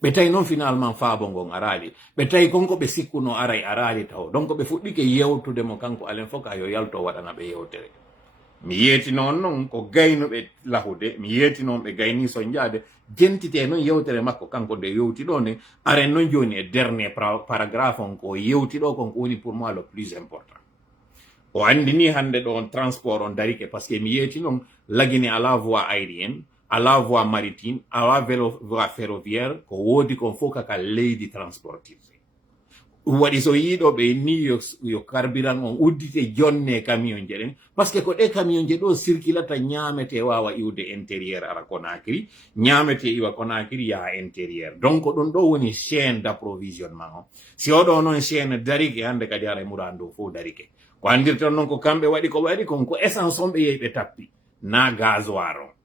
ɓe tawi noon finalement faabo ngon arali ɓe tawi konko ɓe sikkuno aray arali taw donc ɓe fuɗɗike yewtude mo kanko alen fof ka yo yalto waɗana ɓe yewtere mi yeeti noon noon ko gaynuɓe lahude mi yeeti noon ɓe gayni so jaade jentite noon yewtere makko kanko nde yewti ɗo ne aren noon joni e dernier paragraphe on ko yewti ɗo kon ko woni pour moi le plus important o andini hande ɗo on transport on darike par ce que mi yeeti noon lagini à la voie aérienne à la voie maritime, à la voie ferroviaire, ko wodi kon foka ka leydi transportive. Wadi so yido be ni yo carburant on uddite jonne camion jeden parce que ko de camion je do circulata nyamete wawa iwde intérieur ara Conakry, nyamete iwa Conakry ya intérieur. Donc don do woni chaîne d'approvisionnement. Si odo non chaîne darike hande kadi ara murando fo darike. Ko andirton non ko kambe wadi ko ko essence on be yebe tappi na gasoil.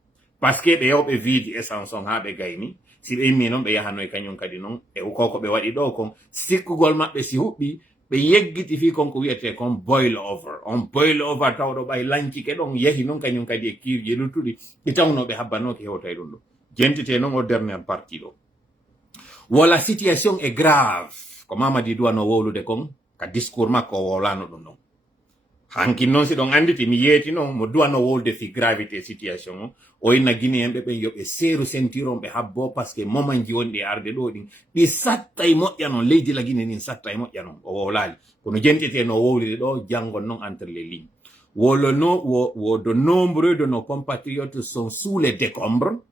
Parce que ɓe yewɓe viidi essence on ha ɓe gayni si ɓe immi noon ɓe yahano e kañum kadi noon e koko ɓe waɗi ɗo kon sikkugol maɓɓe si huɓɓi ɓe yeggiti fi konko wiyete kon boil over on boil over tawɗo ɓay lancike ɗon yehi noon kañum kadi e kiirji luttuɗi ɗi tawnoɓe habbanoke hewtay ɗum ɗo jentite noon o dernière partie ɗo wala situation est grave ko Mamadi duwano wowlude kon ka discours makko o wowlano ɗum ɗon hankin noon si ɗon anditi mi yeeti noon mo duwano wolde fi gravité situation o inna Guinéen ɓe ɓen yoɓe seeru ceinture on ɓe habbo par ce que moment ji wonɗi e arde ɗo ɗin ɗi satta e moƴƴa noon leydi la Guinée ɗin satta e moƴƴa noon o wowlali kono jentete no wowlide ɗo jangon noon entre les lignes de nombreux de nos compatriotes sont sous les décombres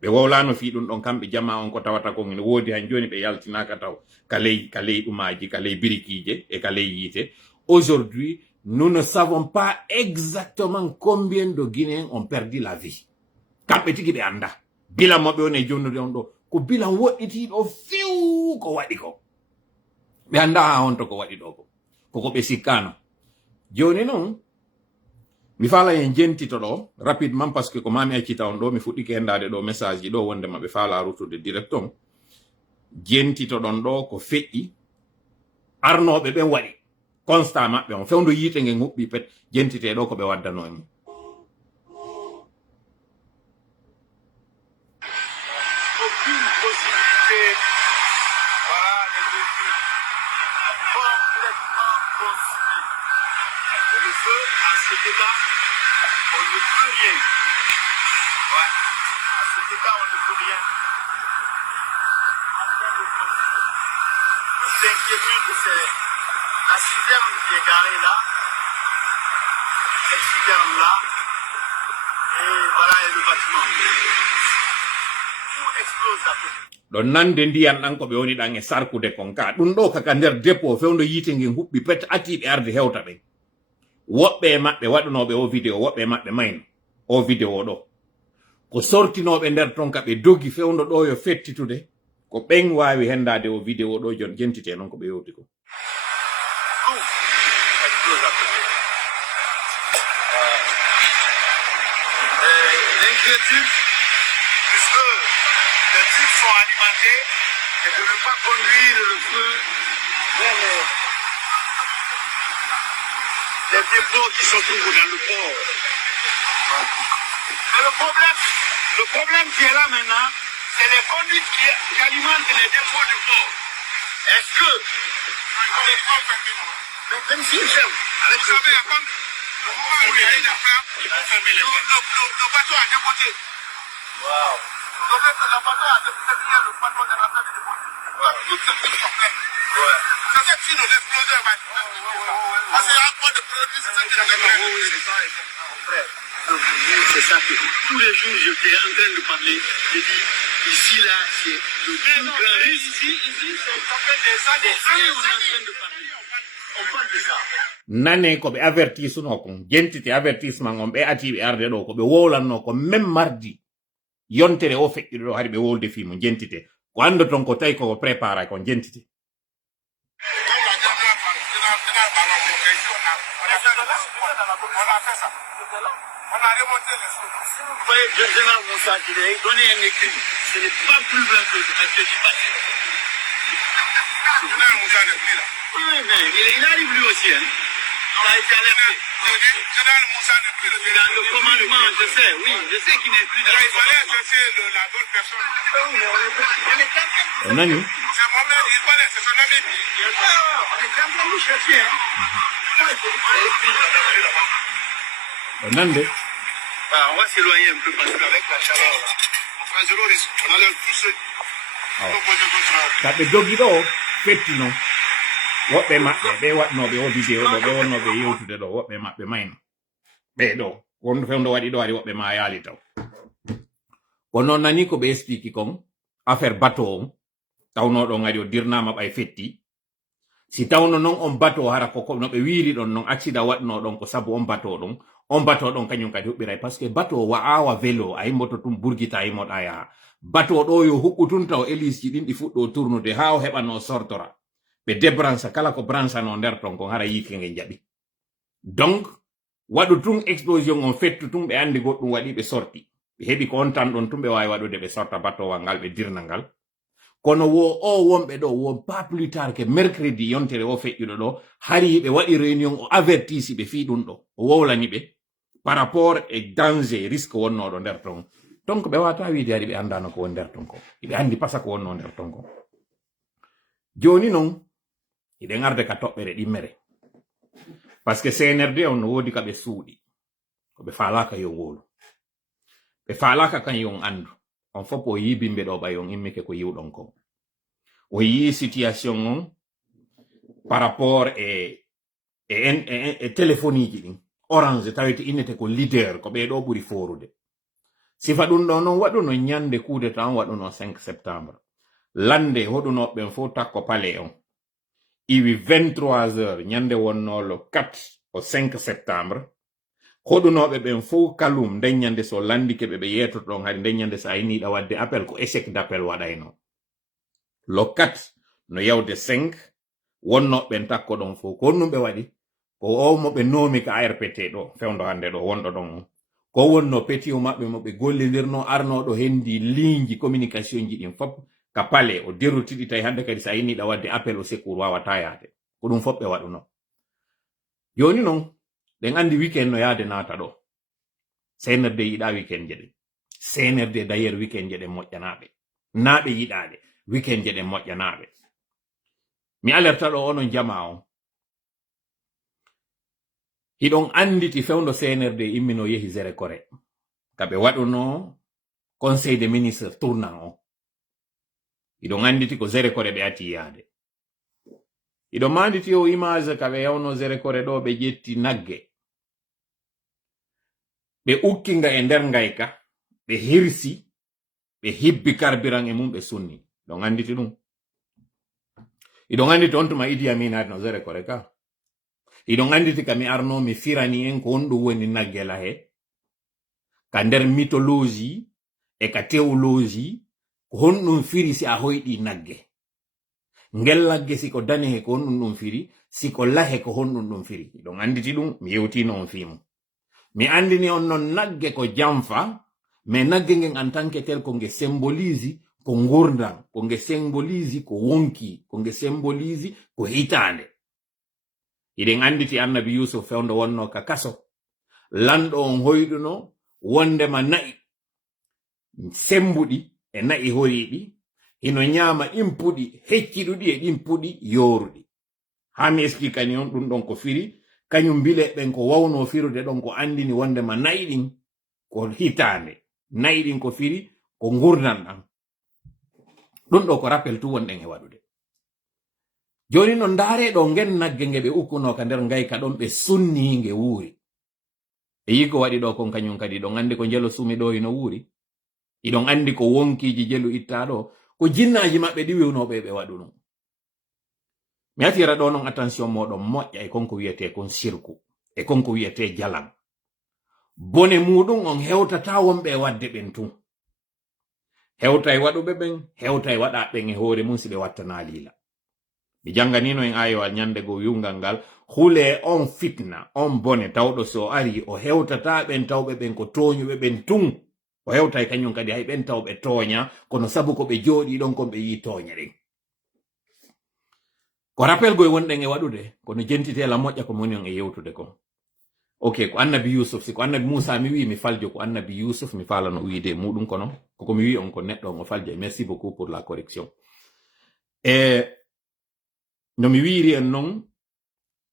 ɓe wowlano fi ɗum ɗon kamɓe jama on ko tawata kon ene woodi han joni ɓe yaltinaka taw ka ley ɗumaji ka ley birikije e ka ley yiite aujourd'hui nous ne savons pas exactement combien de Guinéens ont perdu la vie. Kamɓe tigi ɓe anda. Bilan maɓɓe on e jonnude on ɗo. Ko bilan woɗɗitiɗo few ko waɗi ko. Ɓe anda ha honto ko waɗi ɗo ko. Koko ɓe sikkano. Joni noon, mi faala en jentito ɗo, rapidement parce que ko mami accita on ɗo, mi fuɗɗike hendade ɗo message ji ɗo wonde maɓe faala rutude direct on. Jentito ɗon ɗo ko feƴƴi. Arnoɓe ɓen waɗi. constat maɓɓe on fewndo yiite nge huɓɓi pet jentite ɗo ko ɓe waddano en. Aucune possibilité. Voilà les défis complètement consumés. Et le feu, à cet état, on ne peut rien. Ouais, à cet état, on ne peut rien. En train de consumer. Toute l'inquiétude, c'est la citerne qui est garée là. Cette citerne-là. Et voilà, et le bâtiment. Tout explose à côté. ɗon nande ndiyan ɗan ko ɓe woni ɗan e sarkude kon ka ɗum ɗo kaka nder dépôt fewndo yiite ngen huɓɓi pet atiɓe arde hewta ɓen woɓɓe e maɓɓe waɗunoɓe o vidéo woɓɓe e maɓɓe mayno o vidéo ɗo ko sortinoɓe nder ton ka ɓe dogi fewndo ɗo yo fettitude ko ɓen wawi hendade o vidéo ɗo jon jentite noon ko ɓe yewti ko. Tout explose à côté. L'inquiétude, puisque les tubes sont alimentés, et de ne pas conduire le feu vers les dépôts qui se trouvent dans le port. Mais le problème qui est là maintenant, c'est les conduites qui alimentent les dépôts du port. Est-ce que, même s'ils ferment, avec vous savez, au moment où il y a une affaire, il faut fermer les portes. Le bateau a dépoté. Wow. Le bateau a dépoté le bateau de la table de dépoté. Toutes ces petites sont pleines. Ouais. C'est ça qui nous explose. Parce qu'il y a encore de produits, c'est ça qui nous explose. Oui, c'est ça, frère. C'est ça que tous les jours j'étais en train de parler. J'ai dit, ici là, c'est le plus grand risque. Ici, c'est en fait des années on est en train de parler. On parle de ça. Nane ko ɓe avertisuno kon jentite avertissement on ɓe atiɓe arde ɗo ko ɓe wowlanno ko même mardi yontere o feƴƴuɗo ɗo haɗi ɓe wolde fimo jentite ko anda ton ko tawi koko préparé kon jentite. Vous voyez, Général Moussa, je lui ai donné un écrit. Ce n'est pas plus loin que je dis passé. Général Moussa n'est plus là. Oui, mais il arrive lui aussi. Hein. Il a été alerté. Général Moussa n'est plus là. Dans le commandement, je sais, oui, je sais qu'il n'est plus là. Il fallait chercher la bonne personne. Oui, mais on est Nani? C'est moi-même, il fallait, c'est son ami. On est en train de chercher. Hein. Nande? On va s'éloigner un peu parce qu'avec la chaleur, là, on a zéro risque. On a l'air tous kaɓe dogi ɗo fettino woɓɓe maɓɓe ɓe waɗnoɓe o vidéo ɗo ɓe wonnoɓe yewtude ɗo woɓɓe maɓɓe mayno ɓe ɗo wonno fewndo waɗi ɗo ari woɓɓe ma yaali taw ko noon nani ko ɓe explique kon affaire bateau on tawnoɗon ari o dirnama ɓay fetti si tawno noon on bateau hara koko no ɓe wiiri ɗon noon accident waɗno ɗon ko sabu on bateau ɗon kañum kadi huɓɓiray par ce que bateau wa awa vélo a yimmoto tum burgita yimmoɗa yaha bateau ɗo yo huɓɓu tun taw hélice ji ɗin ɗi fuɗɗo tournude ha o heɓano sortora ɓe débrancha kala ko branchano nder ton kon hara yiike nge jaɓi donc waɗu tun explosion on fettu tun ɓe andi goɗɗum waɗi ɓe sorti ɓe heɓi ko on tan ɗon tun ɓe wawi waɗude ɓe sorta bateau wal ngal ɓe dirna ngal kono o wonɓe ɗo won pas plus tard que mercredi yontere o feƴƴuɗo ɗo hari ɓe waɗi réunion o avertisi ɓe fi ɗum ɗo o wowlani ɓe par rapport e danger risque wonnoɗo nder ton donc ɓe wata wiide ari ɓe andano ko woni nder ton ko ɓe andi pasa ko wonno nder ton ko joni noon iɗen arde ka toɓɓere ɗimmere par ce que CNRD on no wodi ka ɓe suuɗi ko ɓe falaka yo wolu ɓe falaka kan yon andu on fof o yi bimɓe ɗo ɓay on immike ko yiwɗon ko o yi situation on par rapport e téléphonie ji ɗin orange tawete innete ko leader ko ɓe ɗo ɓuri forude sifa ɗum ɗo noon waɗuno ñande coup d'état on waɗuno 5 septembre lande hoɗunoɓɓen fof takko palais on iwi 23 heures ñande wonnolo 4 o 5 septembre hoɗunoɓe ɓen fof kalum nden ñande so landike ɓe yetoto ɗon hari nden ñande so a yiniɗa wadde appel ko échec d'appel waɗayno lo 4 no yawde 5 wonnoɓɓen takko ɗon fof ko honɗum ɓe waɗi ko o mo ɓe noomi ka ARPT ɗo fewndo hande ɗo wonɗo ɗon on ko wonno petit o maɓɓe mo ɓe gollidirno arnoɗo hendi ligne communication ji ɗin fof ka palais o derrutiɗi tawi hande kadi so a yiniɗa wadde appel au secours wawata yaade ko ɗum fof ɓe waɗuno joni non den andi weekend no yaade naata ɗo senerde yiɗa weekend je ɗen senerde d'ailleurs weekend je ɗen moƴƴanaɓe naɓe yiɗaɗe weekend je ɗen moƴƴanaɓe mi alerta ɗo onon jama on hiɗon anditi fewndo senerde immino yehi zere kore kaɓe waɗuno conseil des ministres tournant o hiɗon anditi ko zere kore ɓe ati yaade hiɗon manditi o image kaɓe yawno zere kore ɗo ɓe ƴetti nagge ɓe ukkinga e nder ngayka ɓe hirsi ɓe hibbi carburant e mum ɓe sunni ɗon anditi ɗum iɗon anditi on tuma Idi Amin no zere kore ka iɗon anditi ka mi arno mi firani en ko on ɗum woni nagge lahe ka nder mythologie e ka théologie ko honɗum firi si a hoyɗi nagge ngel lagge siko danehe ko honɗum ɗum firi siko lahe ko honɗum ɗum firi iɗon anditi ɗum mi yewtino on fimu mi andini on non nagge ko jamfa mais nagge ngen en tant que tel ko nge symbolise ko ngurdam ko nge symbolise ko wonki ko nge symbolise ko hitande iɗen anditi annabi Yusuf fewndo wonno ka kaso lanɗo on hoyɗuno wondema na'i sembuɗi e na'i horiɗi hino nyama ɗin puɗi hecciɗuɗi e ɗin puɗi yoruɗi ha mi expliquani on ɗum ɗon ko firi kañum bile ɓen ko wawno firude ɗon ko andini wondema na'i ɗin ko hitande na'i ɗin ko firi ko gurdan ɗam ɗum ɗo ko rappel tu wonɗen e waɗude joni no ndaare ɗo ngen nagge nge ɓe ukkuno ka nder ngayka ɗon ɓe sunni nge wuuri e yi ko waɗi ɗo kon kañum kadi ɗon andi ko jelo sumi ɗo ino wuuri iɗon andi ko wonkiji jelu itta ɗo ko jinnaji maɓɓe ɗi wiwnoɓe ɓe waɗu ɗum mi atira ɗo non attention moɗon moƴƴa e konko wiyete kon sirku e konko wiyete jalan bone muɗum on hewtata wonɓe wadde ɓen tun hewta e waɗuɓe ɓen hewta e waɗa ɓen e hoore mum si ɓe wattana lila mi janganino en ayowal nyande go yungal ngal hule on fitna on bone tawɗo so ari o hewtata ɓen tawɓe ɓen ko toñuɓe ɓen tun o hewta e kañum kadi hay ɓen tawɓe toña kono sabu ko ɓe jooɗi ɗon kon ɓe yi toña ɗen ko rappel goye wonɗen e waɗude kono jentitela moƴƴa ko moni on e yewtude kon ok ko annabi Yusuf si ko annabi Musa mi wi mi faljo ko annabi Yusuf mi falano wiide muɗum kono koko mi wi on ko neɗɗo on o faljo merci beaucoup pour la correction no mi wiiri en non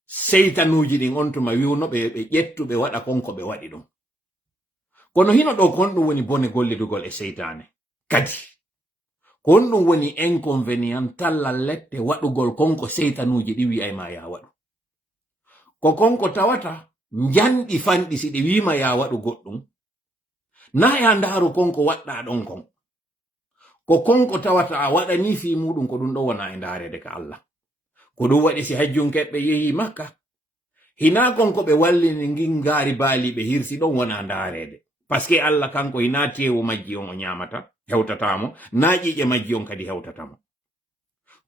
seytanuji ɗin on tuma wiwno ɓe ƴettuɓe waɗa konko ɓe waɗi ɗum kono hino ɗo ko honɗum woni bone gollidugol e seytane kadi ko honɗum woni inconvénient talla lette waɗugol konko seytanuji ɗi wi'ay ma ya waɗu ko konko tawata njanɗi fanɗi si ɗi wima ya waɗu goɗɗum na ya ndaaru konko waɗɗa ɗon kon ko konko tawata a waɗani fi muɗum ko ɗum ɗo wona e ndaarede ka Allah ko ɗum waɗi si hajjunkeɓe yehi Makka hina konko ɓe wallini ngin ngaari baali ɓe hirsi ɗon wona ndaarede par ce que Allah kanko hina tewu majji on o ñamata hewtatamo na ƴiƴe majji on kadi hewtatamo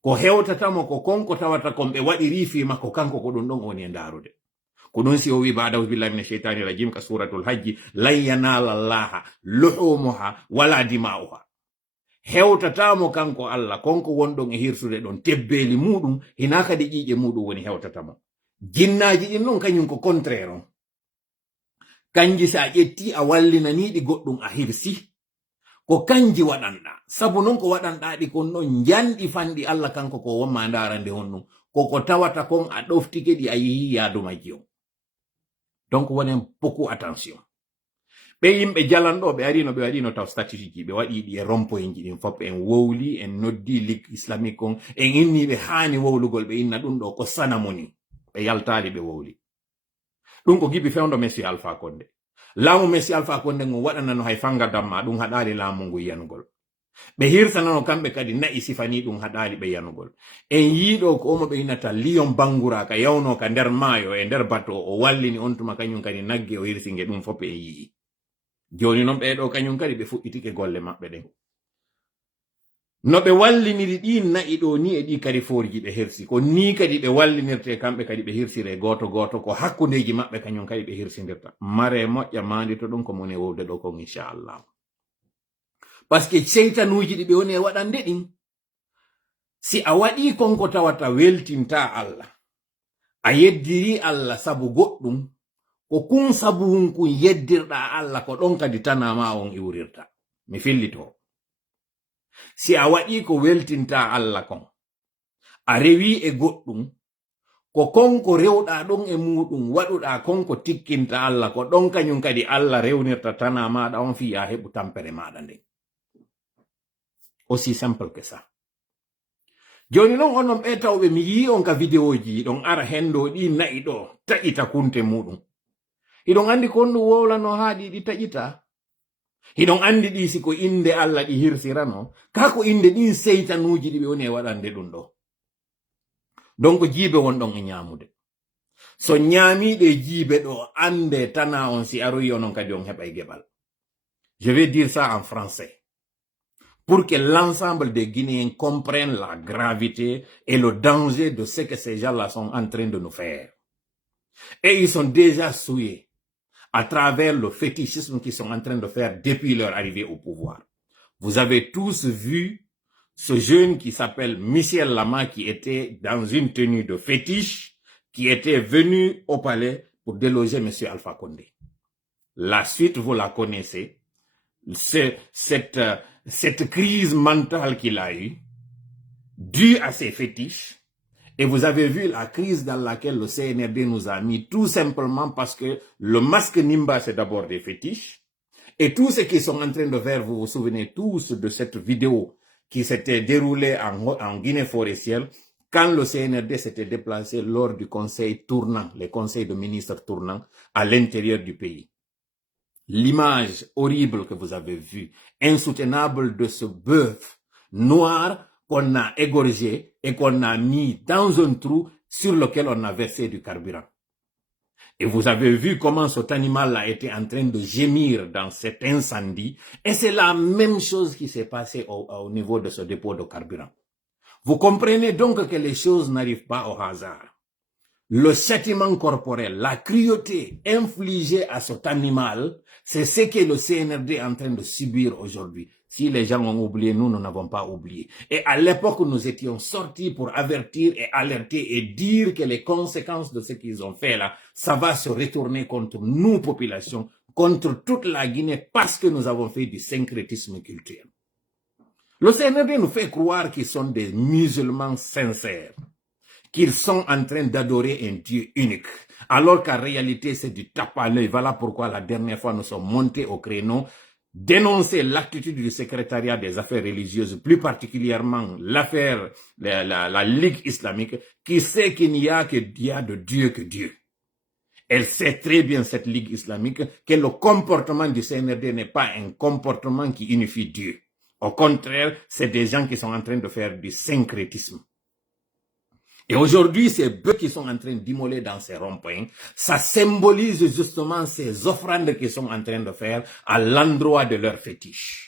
ko hewtatamo ko konko tawata kon ɓe waɗi rifi makko kanko ko ɗum ɗon woni e ndaarude ko ɗum si o wi ba'da billahi minash shaitani rajim ka suratul hajji lan yanala allaha luhumuha wala dima'uha hewtatamo kanko Allah konko wonɗon e hirsude ɗon tebbeli muɗum hina kadi ƴiƴe muɗum woni hewtatamo jinnaji ɗin non kañum ko contraire on kanji sa ƴetti a wallinaniɗi goɗɗum a hirsi ko kanji waɗanɗa sabu non ko waɗanɗa ɗi kon non janɗi fanɗi Allah kanko ko wonma ndarande honɗum koko tawata kon a ɗoftike ɗi a yehi yaadu majji on donc wonen beaucoup attention ɓe yimɓe jalanɗo ɓe arino ɓe waɗino taw statut ji ɓe waɗi ɗi e rompoint ji ɗin fop en wowli en noddi ligue islamique on en inni ɓe haani wowlugol ɓe inna ɗum ɗo ko sanamoni ɓe yaltali ɓe wowli ɗum ko gibi fewndo Messi Alpha Condé laamu Messi Alpha Condé ngon waɗanano hay fanga damma ɗum haɗali laamu ngu yanugol ɓe hirsanano kamɓe kadi na'i sifani ɗum haɗali ɓe yanugol en yiiɗo ko omo ɓe innata Lion Bangura ka yawno ka nder maayo e nder bato o wallini on tuma kañum kadi nagge o hirsinge ɗum fop en yii joni noon ɓeɗo kañum kadi ɓe fuɗɗitike golle maɓɓe ɗen no ɓe walliniri ɗi na'i ɗo ni e ɗi kadi forji ɓe hirsi ko ni kadi ɓe wallinirte kamɓe kadi ɓe hirsire goto goto ko hakkundeji maɓɓe kañum kadi ɓe hirsindirta mare moƴƴa mandi to ɗum ko moni wowde ɗo kon inchallah par ce que seytanuji ɗi ɓe woni e waɗande ɗin si a waɗi konko tawata weltinta Allah a yeddiri Allah sabu goɗɗum ko kun sabu kun yeddirɗa Allah ko ɗon kadi tanama on iwrirta. Mi fillito. Si a waɗi ko weltinta Allah kon, a rewi e goɗɗum, ko konko rewɗa ɗon e muɗum waɗuɗa konko tikkinta Allah ko ɗon kañum kadi Allah rewnirta tana maɗa on fi a heɓu tampere maɗa nden. Aussi simple que ça. Joni non onon ɓe tawɓe mi yi on ka vidéo ji ɗon ara hendo ɗi nayi ɗo taƴita kunte muɗum. Hiɗon andi kon ɗum wowlano ha ɗi taƴita. Hiɗon andi ɗi siko inde Allah ɗi hirsirano, kako inde ɗin seytanuji ɗi ɓe woni e waɗande ɗum ɗo. Donc jibe wonɗon e ñamude. So ñamiɗe jibe ɗo ande tana on si aroyi onon kadi on heɓa e geɓal. Je vais dire ça en français. Pour que l'ensemble des Guinéens comprennent la gravité et le danger de ce que ces gens-là sont en train de nous faire. Et ils sont déjà souillés à travers le fétichisme qu'ils sont en train de faire depuis leur arrivée au pouvoir. Vous avez tous vu ce jeune qui s'appelle Michel Lama qui était dans une tenue de fétiche, qui était venu au palais pour déloger M. Alpha Condé. La suite, vous la connaissez. Cette crise mentale qu'il a eue, due à ces fétiches, et vous avez vu la crise dans laquelle le CNRD nous a mis, tout simplement parce que le masque Nimba, c'est d'abord des fétiches, et tous ceux qui sont en train de faire, vous vous souvenez tous de cette vidéo qui s'était déroulée en Guinée forestière, quand le CNRD s'était déplacé lors du conseil tournant, les conseils de ministres tournants, à l'intérieur du pays. L'image horrible que vous avez vue, insoutenable de ce bœuf noir qu'on a égorgé et qu'on a mis dans un trou sur lequel on a versé du carburant. Et vous avez vu comment cet animal-là était en train de gémir dans cet incendie. Et c'est la même chose qui s'est passée au niveau de ce dépôt de carburant. Vous comprenez donc que les choses n'arrivent pas au hasard. Le châtiment corporel, la cruauté infligée à cet animal, c'est ce que le CNRD est en train de subir aujourd'hui. Si les gens ont oublié, nous n'avons pas oublié. Et à l'époque, nous étions sortis pour avertir et alerter et dire que les conséquences de ce qu'ils ont fait là, ça va se retourner contre nous, populations, contre toute la Guinée, parce que nous avons fait du syncrétisme culturel. Le CNRD nous fait croire qu'ils sont des musulmans sincères, qu'ils sont en train d'adorer un Dieu unique, alors qu'en réalité, c'est du tape à l'œil. Voilà pourquoi la dernière fois, nous sommes montés au créneau, dénoncer l'attitude du secrétariat des affaires religieuses, plus particulièrement l'affaire, la Ligue islamique, qui sait qu'il n'y a de Dieu que Dieu. Elle sait très bien, cette Ligue islamique, que le comportement du CNRD n'est pas un comportement qui unifie Dieu. Au contraire, c'est des gens qui sont en train de faire du syncrétisme. Et aujourd'hui, ces bœufs qui sont en train d'immoler dans ces ronds-points, ça symbolise justement ces offrandes qu'ils sont en train de faire à l'endroit de leur fétiche.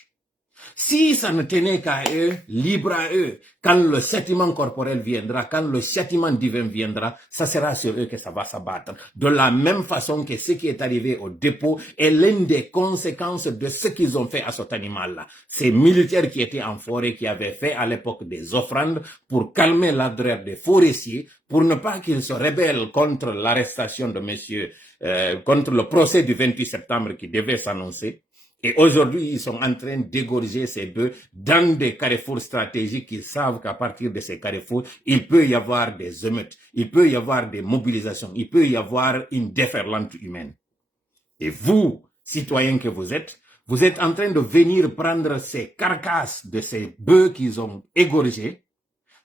Si ça ne tenait qu'à eux, libre à eux, quand le châtiment corporel viendra, quand le châtiment divin viendra, ça sera sur eux que ça va s'abattre. De la même façon que ce qui est arrivé au dépôt est l'une des conséquences de ce qu'ils ont fait à cet animal-là. Ces militaires qui étaient en forêt, qui avaient fait à l'époque des offrandes pour calmer l'ardeur des forestiers, pour ne pas qu'ils se rebellent contre l'arrestation de contre le procès du 28 septembre qui devait s'annoncer. Et aujourd'hui, ils sont en train d'égorger ces bœufs dans des carrefours stratégiques. Ils savent qu'à partir de ces carrefours, il peut y avoir des émeutes, il peut y avoir des mobilisations, il peut y avoir une déferlante humaine. Et vous, citoyens que vous êtes en train de venir prendre ces carcasses de ces bœufs qu'ils ont égorgés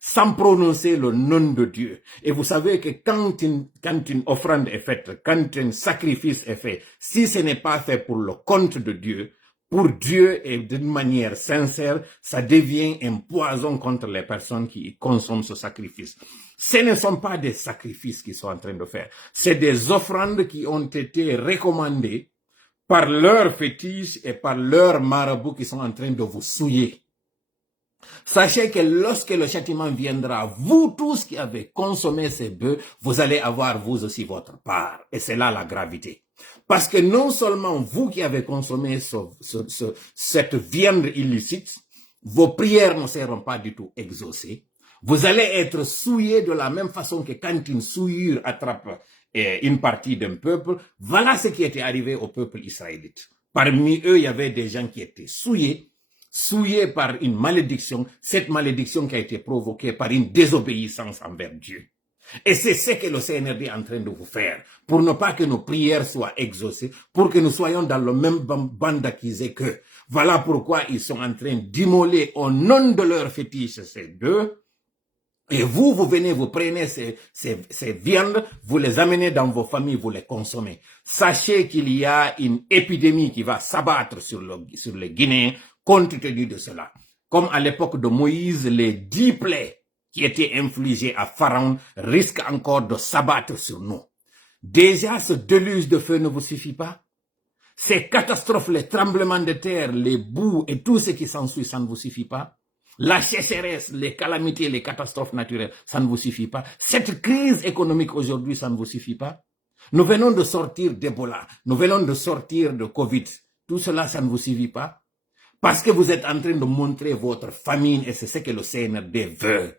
sans prononcer le nom de Dieu. Et vous savez que quand une offrande est faite, quand un sacrifice est fait, si ce n'est pas fait pour le compte de Dieu, pour Dieu et d'une manière sincère, ça devient un poison contre les personnes qui consomment ce sacrifice. Ce ne sont pas des sacrifices qu'ils sont en train de faire. C'est des offrandes qui ont été recommandées par leurs fétiches et par leurs marabouts qui sont en train de vous souiller. Sachez que lorsque le châtiment viendra, vous tous qui avez consommé ces bœufs, vous allez avoir vous aussi votre part. Et c'est là la gravité. Parce que non seulement vous qui avez consommé cette viande illicite, vos prières ne seront pas du tout exaucées. Vous allez être souillé de la même façon que quand une souillure attrape une partie d'un peuple. Voilà ce qui était arrivé au peuple israélite. Parmi eux, il y avait des gens qui étaient souillés par une malédiction, cette malédiction qui a été provoquée par une désobéissance envers Dieu. Et c'est ce que le CNRD est en train de vous faire, pour ne pas que nos prières soient exaucées, pour que nous soyons dans le même bande d'accusés qu'eux. Voilà pourquoi ils sont en train d'immoler au nom de leur fétiche ces deux. Et vous venez, vous prenez ces viandes, vous les amenez dans vos familles, vous les consommez. Sachez qu'il y a une épidémie qui va s'abattre sur les Guinéens compte tenu de cela. Comme à l'époque de Moïse, les 10 plaies qui étaient infligées à Pharaon risquent encore de s'abattre sur nous. Déjà, ce déluge de feu ne vous suffit pas? Ces catastrophes, les tremblements de terre, les boues et tout ce qui s'ensuit, ça ne vous suffit pas? La sécheresse, les calamités, les catastrophes naturelles, ça ne vous suffit pas? Cette crise économique aujourd'hui, ça ne vous suffit pas? Nous venons de sortir d'Ebola, nous venons de sortir de Covid. Tout cela, ça ne vous suffit pas? Parce que vous êtes en train de montrer votre famine et c'est ce que le CNRD veut.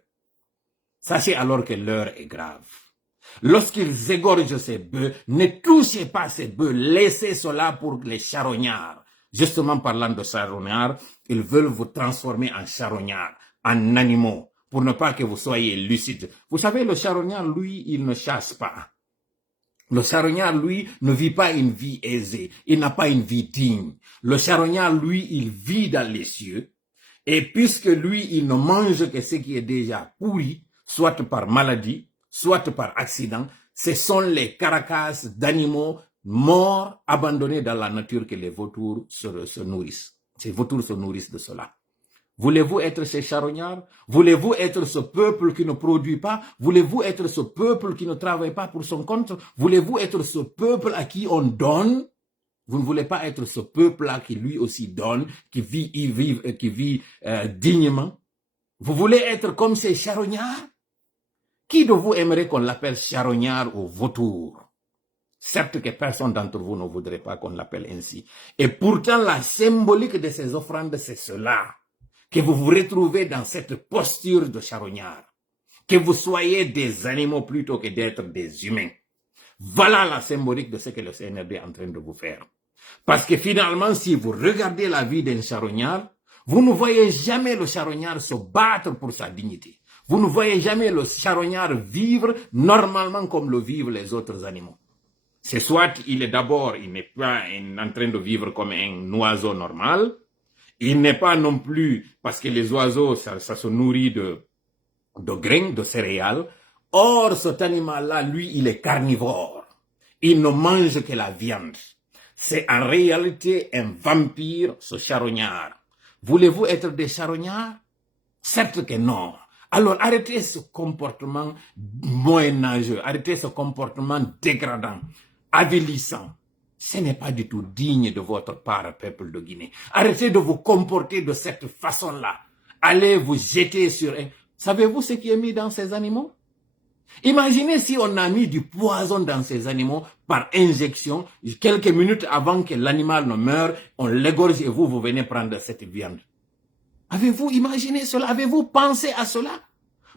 Sachez alors que l'heure est grave. Lorsqu'ils égorgent ces bœufs, ne touchez pas ces bœufs, laissez cela pour les charognards. Justement, parlant de charognards, ils veulent vous transformer en charognards, en animaux, pour ne pas que vous soyez lucides. Vous savez, le charognard, lui, il ne chasse pas. Le charognard, lui, ne vit pas une vie aisée. Il n'a pas une vie digne. Le charognard, lui, il vit dans les cieux. Et puisque lui, il ne mange que ce qui est déjà pourri, soit par maladie, soit par accident, ce sont les carcasses d'animaux morts, abandonnés dans la nature que les vautours se nourrissent. Ces vautours se nourrissent de cela. Voulez-vous être ces charognards? Voulez-vous être ce peuple qui ne produit pas? Voulez-vous être ce peuple qui ne travaille pas pour son compte? Voulez-vous être ce peuple à qui on donne? Vous ne voulez pas être ce peuple-là qui lui aussi donne, qui vit dignement? Vous voulez être comme ces charognards? Qui de vous aimerait qu'on l'appelle charognard ou vautour? Certes que personne d'entre vous ne voudrait pas qu'on l'appelle ainsi. Et pourtant, la symbolique de ces offrandes, c'est cela. Que vous vous retrouvez dans cette posture de charognard. Que vous soyez des animaux plutôt que d'être des humains. Voilà la symbolique de ce que le CNRD est en train de vous faire. Parce que finalement, si vous regardez la vie d'un charognard, vous ne voyez jamais le charognard se battre pour sa dignité. Vous ne voyez jamais le charognard vivre normalement comme le vivent les autres animaux. C'est soit il est d'abord, il n'est pas en train de vivre comme un oiseau normal. Il n'est pas non plus, parce que les oiseaux, ça se nourrit de grains, de céréales. Or, cet animal-là, lui, il est carnivore. Il ne mange que la viande. C'est en réalité un vampire, ce charognard. Voulez-vous être des charognards? Certes que non. Alors arrêtez ce comportement moyenâgeux, arrêtez ce comportement dégradant, avilissant. Ce n'est pas du tout digne de votre part, peuple de Guinée. Arrêtez de vous comporter de cette façon-là. Allez vous jeter sur un... Savez-vous ce qui est mis dans ces animaux? Imaginez si on a mis du poison dans ces animaux par injection, quelques minutes avant que l'animal ne meure, on l'égorge et vous venez prendre cette viande. Avez-vous imaginé cela? Avez-vous pensé à cela?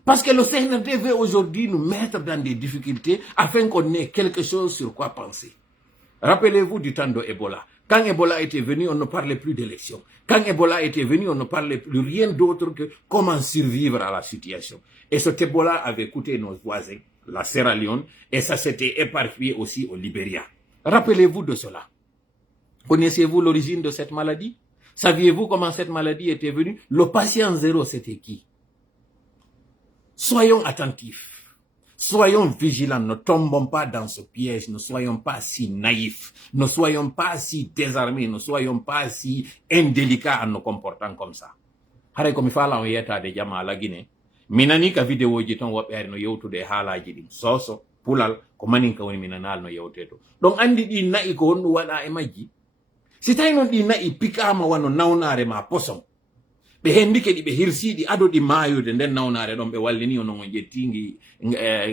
Parce que le CNRD veut aujourd'hui nous mettre dans des difficultés afin qu'on ait quelque chose sur quoi penser. Rappelez-vous du temps de Ebola. Quand Ebola était venu, on ne parlait plus d'élection. Quand Ebola était venu, on ne parlait plus rien d'autre que comment survivre à la situation. Et cet Ebola avait coûté nos voisins, la Sierra Leone, et ça s'était éparpillé aussi au Libéria. Rappelez-vous de cela. Connaissez-vous l'origine de cette maladie? Saviez-vous comment cette maladie était venue? Le patient zéro, c'était qui? Soyons attentifs. Soyons vigilants, ne tombons pas dans ce piège, ne soyons pas si naïfs, ne soyons pas si désarmés, ne soyons pas si indélicats en nous comportant comme ça. Hare komi fala on yeta de jama ala Guinée. Minani ka vidéo ji ton woɓɓere no yewtude haalaji ɗin soso pulal ko manin ka woni minanal no yewteto. Donc andi ɗi na'i ko honɗum waɗa e majji. Si tawi noon ɗi na'i pikama wano nawnare ma poson. Ɓe hendi kedi ɓe hirsiɗi adoɗi mayude nden nawnare ɗon ɓe wallini o non on ƴettingi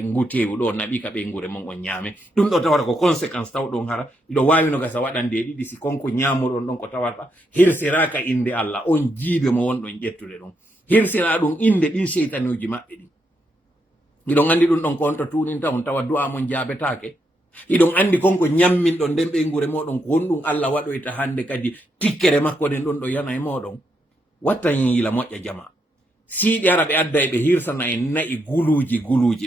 ngutewu ɗo naɓi ka ɓe ngure mon on ñaame ɗum ɗo tawata ko conséquence taw ɗon hara ɗo wawi no gasa waɗande ɗiɗi si konko ñamuɗon ɗon ko tawata hirsiraka inde Allah on jiibe mo wonɗon ƴettude ɗon hirsira ɗum inde ɗin seytanuji maɓɓe ɗin. Iɗon andi ɗum ɗon ko onto tuninta on tawa du'a mon jaabetake. Iɗon andi konko nyammin ɗon nden ɓe ngure moɗon ko honɗum Allah waɗoyta hande kadi tikkere makko ɗen ɗon ɗo yana e moɗon. Watta yila moƴƴa jama. Siɗi ara ɓe adda ɓe hirsana en na'i guluji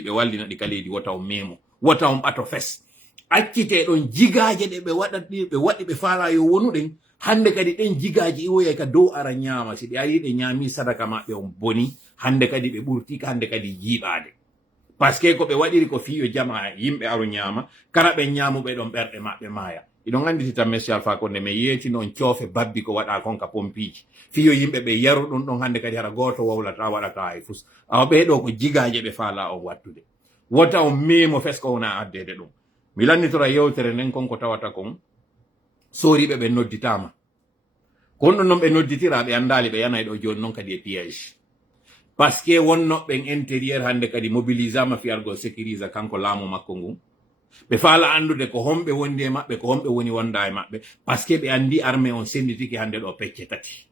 ɓe wallina ɗi kaleydi wata on memo wata on ɓato fes. Accite ɗon jigaje ɗe ɓe waɗi ɓe faala yo wonuɗen hande kadi ɗen jigaji iwoya ka dow ara nyama si ɗe ari ɗe nyami sadaka maɓɓe on boni hande kadi ɓe ɓurti hande kadi jiiɓade parce que ko ɓe waɗiri ko fiyo jama yimɓe aro nyama kala ɓe nyamuɓe ɗon ɓerɗe maɓɓe maya. Iɗon anditi tan Monsieur Alpha Condé mi yeeti noon coofe babbi ko waɗa kon ka pompiji fiyo yimɓe ɓe yaru ɗum ɗon hande kadi hara goto wawlata waɗata hay fus awa ɓeɗo ko jigaje ɓe faala on wattude wota on memo fesko wona addede ɗum. Mi lannitora yewtere nden konko tawata kon soriɓe ɓe nodditama kon ɗum noon ɓe nodditira ɓe andali ɓe yanay ɗo joni noon kadi e piège parce que wonnoɓɓen intérieur hande kadi mobilisama fiyargol sécurise kanko laamu makko ngun ɓe faala andude ko homɓe wondi e maɓɓe ko homɓe woni wonda e maɓɓe parce que ɓe andi armée on senditiki hande ɗo pecce tati.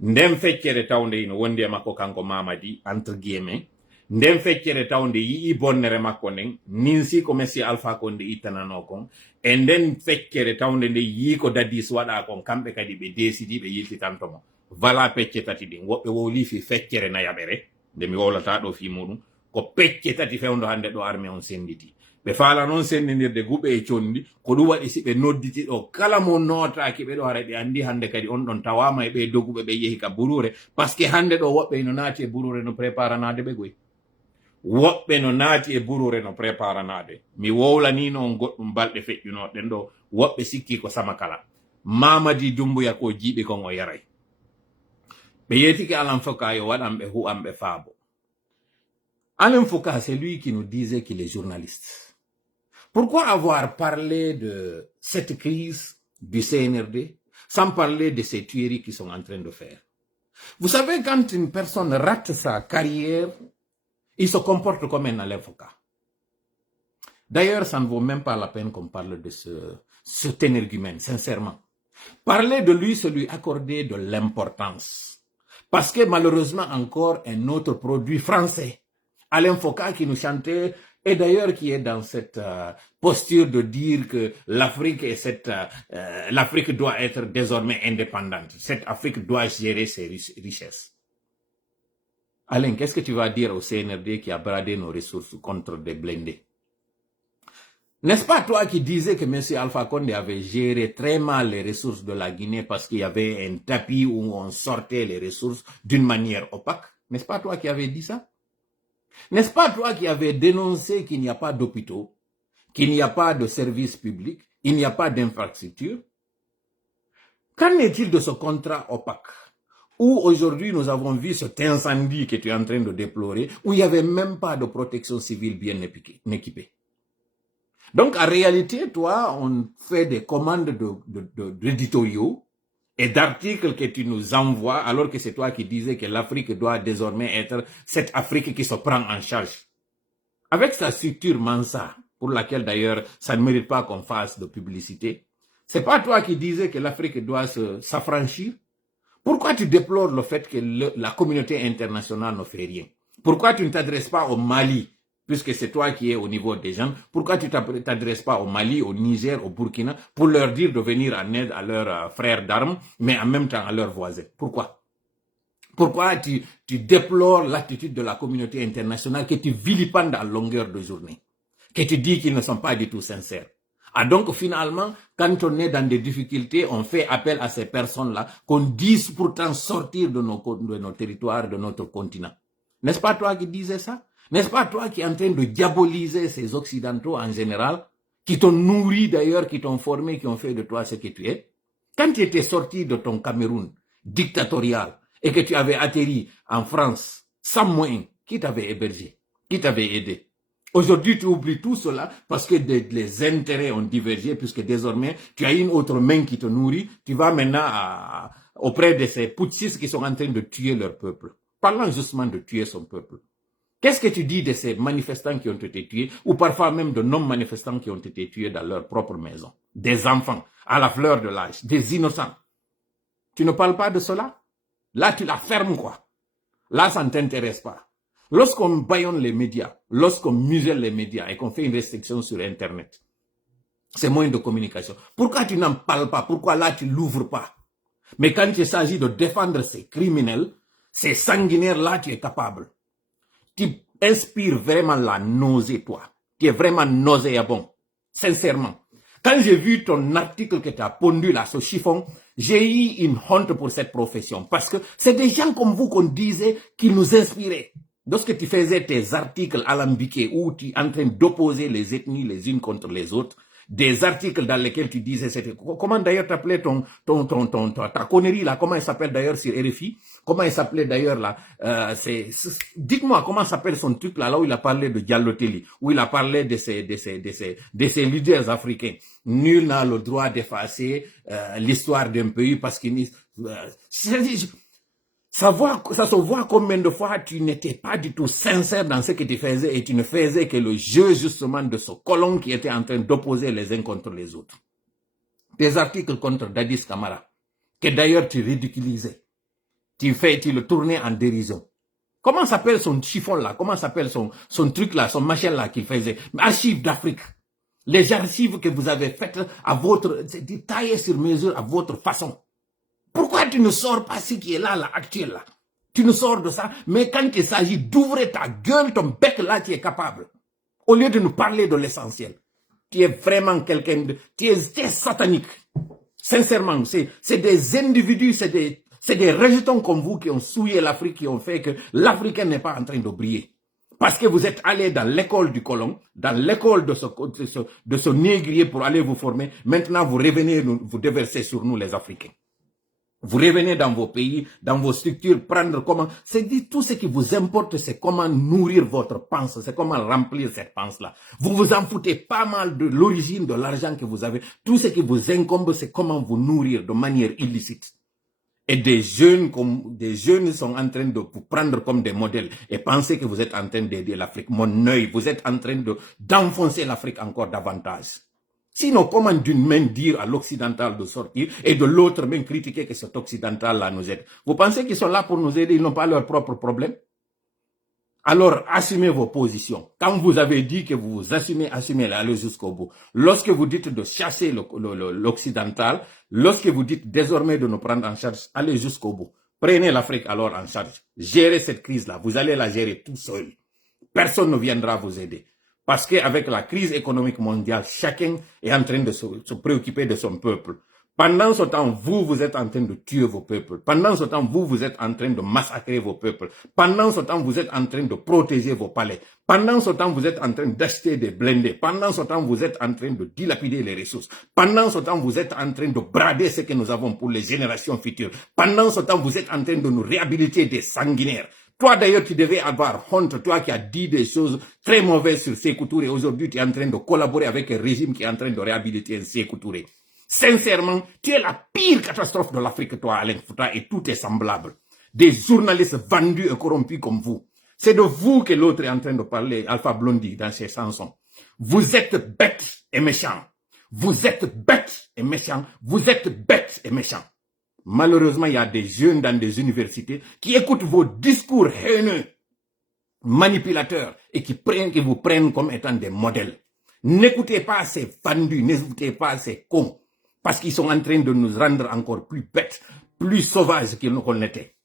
Nden feccere tawde ino wondi e makko kanko Mamadi entre guillemets nden feccere tawde yii bonnere makko nden ninsi ko Monsieur Alpha Condé ittanano kon e nden feccere tawde nde yii ko dadis waɗa kon kamɓe kadi ɓe décidi ɓe yiltitantomo voilà pecce tati ɗin woɓɓe wowli fi feccere nayaɓere nde mi wowlata ɗo fi muɗum ko pecce tati fewdo hande ɗo armée on senditi ɓe faala noon sendidirde guɓe e condi ko ɗum waɗi si ɓe nodditi ɗo kala mo notaki ɓe ɗo hara ɓe andi hande kadi on ɗon tawama e ɓe doguɓe ɓe yehi ka burure par ce que hande ɗo woɓɓe no naati e burure no préparanade ɓe goy woɓɓe no naati e burure no préparanade mi wowlanino on goɗɗum balɗe feƴƴunoɗen ɗo woɓɓe sikki ko sama kala Mamadi Doumbouya ko jiiɓi kon o yaray ɓe yetiki Alain Foka yo waɗanɓe hu'anɓe faabo. Alain Foka c'est lui qui nous disait qu'il est journaliste. Pourquoi avoir parlé de cette crise du CNRD sans parler de ces tueries qu'ils sont en train de faire? Vous savez, quand une personne rate sa carrière, il se comporte comme un Alain Foka. D'ailleurs, ça ne vaut même pas la peine qu'on parle de cet énergumène, sincèrement. Parler de lui, c'est lui accorder de l'importance. Parce que malheureusement, encore un autre produit français, Alain Foka qui nous chantait, et d'ailleurs qui est dans cette posture de dire que l'Afrique l'Afrique doit être désormais indépendante. Cette Afrique doit gérer ses richesses. Alain, qu'est-ce que tu vas dire au CNRD qui a bradé nos ressources contre des blindés? N'est-ce pas toi qui disais que M. Alpha Condé avait géré très mal les ressources de la Guinée parce qu'il y avait un tapis où on sortait les ressources d'une manière opaque? N'est-ce pas toi qui avais dit ça? N'est-ce pas toi qui avais dénoncé qu'il n'y a pas d'hôpitaux, qu'il n'y a pas de services publics, il n'y a pas d'infrastructure? Qu'en est-il de ce contrat opaque où aujourd'hui nous avons vu cet incendie que tu es en train de déplorer, où il n'y avait même pas de protection civile bien équipée? Donc, en réalité, toi, on fait des commandes d'éditoriaux et d'articles que tu nous envoies, alors que c'est toi qui disais que l'Afrique doit désormais être cette Afrique qui se prend en charge. Avec sa structure Mansa, pour laquelle d'ailleurs, ça ne mérite pas qu'on fasse de publicité, c'est pas toi qui disais que l'Afrique doit s'affranchir? Pourquoi tu déplores le fait que la communauté internationale ne fait rien? Pourquoi tu ne t'adresses pas au Mali? Puisque c'est toi qui es au niveau des gens, pourquoi tu ne t'adresses pas au Mali, au Niger, au Burkina, pour leur dire de venir en aide à leurs frères d'armes, mais en même temps à leurs voisins? Pourquoi? Pourquoi tu déplores l'attitude de la communauté internationale que tu vilipendes à longueur de journée, que tu dis qu'ils ne sont pas du tout sincères? Ah donc finalement, quand on est dans des difficultés, on fait appel à ces personnes-là qu'on dise pourtant sortir de nos territoires, de notre continent. N'est-ce pas toi qui disais ça? N'est-ce pas toi qui es en train de diaboliser ces Occidentaux en général, qui t'ont nourri d'ailleurs, qui t'ont formé, qui ont fait de toi ce que tu es? Quand tu étais sorti de ton Cameroun dictatorial et que tu avais atterri en France sans moyens, qui t'avait hébergé? Qui t'avait aidé? Aujourd'hui, tu oublies tout cela parce que les intérêts ont divergé, puisque désormais, tu as une autre main qui te nourrit. Tu vas maintenant auprès de ces putschistes qui sont en train de tuer leur peuple. Parlant justement de tuer son peuple. Qu'est-ce que tu dis de ces manifestants qui ont été tués, ou parfois même de non-manifestants qui ont été tués dans leur propre maison? Des enfants, à la fleur de l'âge, des innocents. Tu ne parles pas de cela? Là, tu la fermes, quoi. là, ça ne t'intéresse pas. Lorsqu'on bâillonne les médias, lorsqu'on muselle les médias et qu'on fait une restriction sur Internet, c'est moyen de communication. Pourquoi tu n'en parles pas? Pourquoi là, tu l'ouvres pas? Mais quand il s'agit de défendre ces criminels, ces sanguinaires, là, tu es capable. Tu inspires vraiment la nausée, toi. Tu es vraiment nauséabond. Sincèrement. Quand j'ai vu ton article que tu as pondu là, ce chiffon, j'ai eu une honte pour cette profession. Parce que c'est des gens comme vous qu'on disait qui nous inspiraient. Lorsque tu faisais tes articles alambiqués où tu es en train d'opposer les ethnies les unes contre les autres, des articles dans lesquels tu disais, c'était, comment d'ailleurs t'appelais ta connerie là, comment elle s'appelle d'ailleurs sur RFI, comment elle s'appelait d'ailleurs là, dites-moi comment s'appelle son truc là, où il a parlé de Diallo Telli, où il a parlé de ces leaders africains. Nul n'a le droit d'effacer l'histoire d'un pays parce qu'il ça se voit combien de fois tu n'étais pas du tout sincère dans ce que tu faisais et tu ne faisais que le jeu justement de ce colon qui était en train d'opposer les uns contre les autres. Tes articles contre Dadis Camara, que d'ailleurs tu ridiculisais, tu le tournais en dérision. Comment s'appelle son chiffon là? Comment s'appelle son truc là, son machin là qu'il faisait? Archives d'Afrique. Les archives que vous avez faites à votre, taillées sur mesure à votre façon. Pourquoi tu ne sors pas ce qui est là, actuel là? Tu ne sors de ça, mais quand il s'agit d'ouvrir ta gueule, ton bec là, tu es capable. Au lieu de nous parler de l'essentiel. Tu es vraiment quelqu'un de... Tu es satanique. Sincèrement, c'est des individus, c'est des rejetons comme vous qui ont souillé l'Afrique, qui ont fait que l'Africain n'est pas en train de briller. Parce que vous êtes allé dans l'école du colon, dans l'école de ce négrier pour aller vous former. Maintenant, vous revenez, vous déversez sur nous les Africains. Vous revenez dans vos pays, dans vos structures, prendre comment... C'est dit, tout ce qui vous importe, c'est comment nourrir votre panse, c'est comment remplir cette panse-là. Vous vous en foutez pas mal de l'origine de l'argent que vous avez. Tout ce qui vous incombe, c'est comment vous nourrir de manière illicite. Et des jeunes sont en train de vous prendre comme des modèles et penser que vous êtes en train d'aider l'Afrique. Mon œil, vous êtes en train d'enfoncer l'Afrique encore davantage. Sinon, comment d'une main dire à l'occidental de sortir et de l'autre main critiquer que cet occidental-là nous aide? Vous pensez qu'ils sont là pour nous aider, ils n'ont pas leurs propres problèmes? Alors, assumez vos positions. Quand vous avez dit que vous vous assumez-les, allez jusqu'au bout. Lorsque vous dites de chasser l'occidental, lorsque vous dites désormais de nous prendre en charge, allez jusqu'au bout. Prenez l'Afrique alors en charge. Gérez cette crise-là. Vous allez la gérer tout seul. Personne ne viendra vous aider. Parce qu'avec la crise économique mondiale, chacun est en train de se préoccuper de son peuple. Pendant ce temps, vous êtes en train de tuer vos peuples. Pendant ce temps, vous êtes en train de massacrer vos peuples. Pendant ce temps, vous êtes en train de protéger vos palais. Pendant ce temps, vous êtes en train d'acheter des blindés. Pendant ce temps, vous êtes en train de dilapider les ressources. Pendant ce temps, vous êtes en train de brader ce que nous avons pour les générations futures. Pendant ce temps, vous êtes en train de nous réhabiliter des sanguinaires. Toi d'ailleurs, tu devais avoir honte, toi qui as dit des choses très mauvaises sur Sékou Touré. Aujourd'hui, tu es en train de collaborer avec un régime qui est en train de réhabiliter un Sékou Touré. Sincèrement, tu es la pire catastrophe de l'Afrique, toi, Alain Fouta, et tout est semblable. Des journalistes vendus et corrompus comme vous. C'est de vous que l'autre est en train de parler, Alpha Blondy, dans ses chansons. Vous êtes bêtes et méchants. Vous êtes bêtes et méchants. Vous êtes bêtes et méchants. Malheureusement, il y a des jeunes dans des universités qui écoutent vos discours haineux, manipulateurs, et qui vous prennent comme étant des modèles. N'écoutez pas ces vendus, n'écoutez pas ces cons, parce qu'ils sont en train de nous rendre encore plus bêtes, plus sauvages qu'on l'était.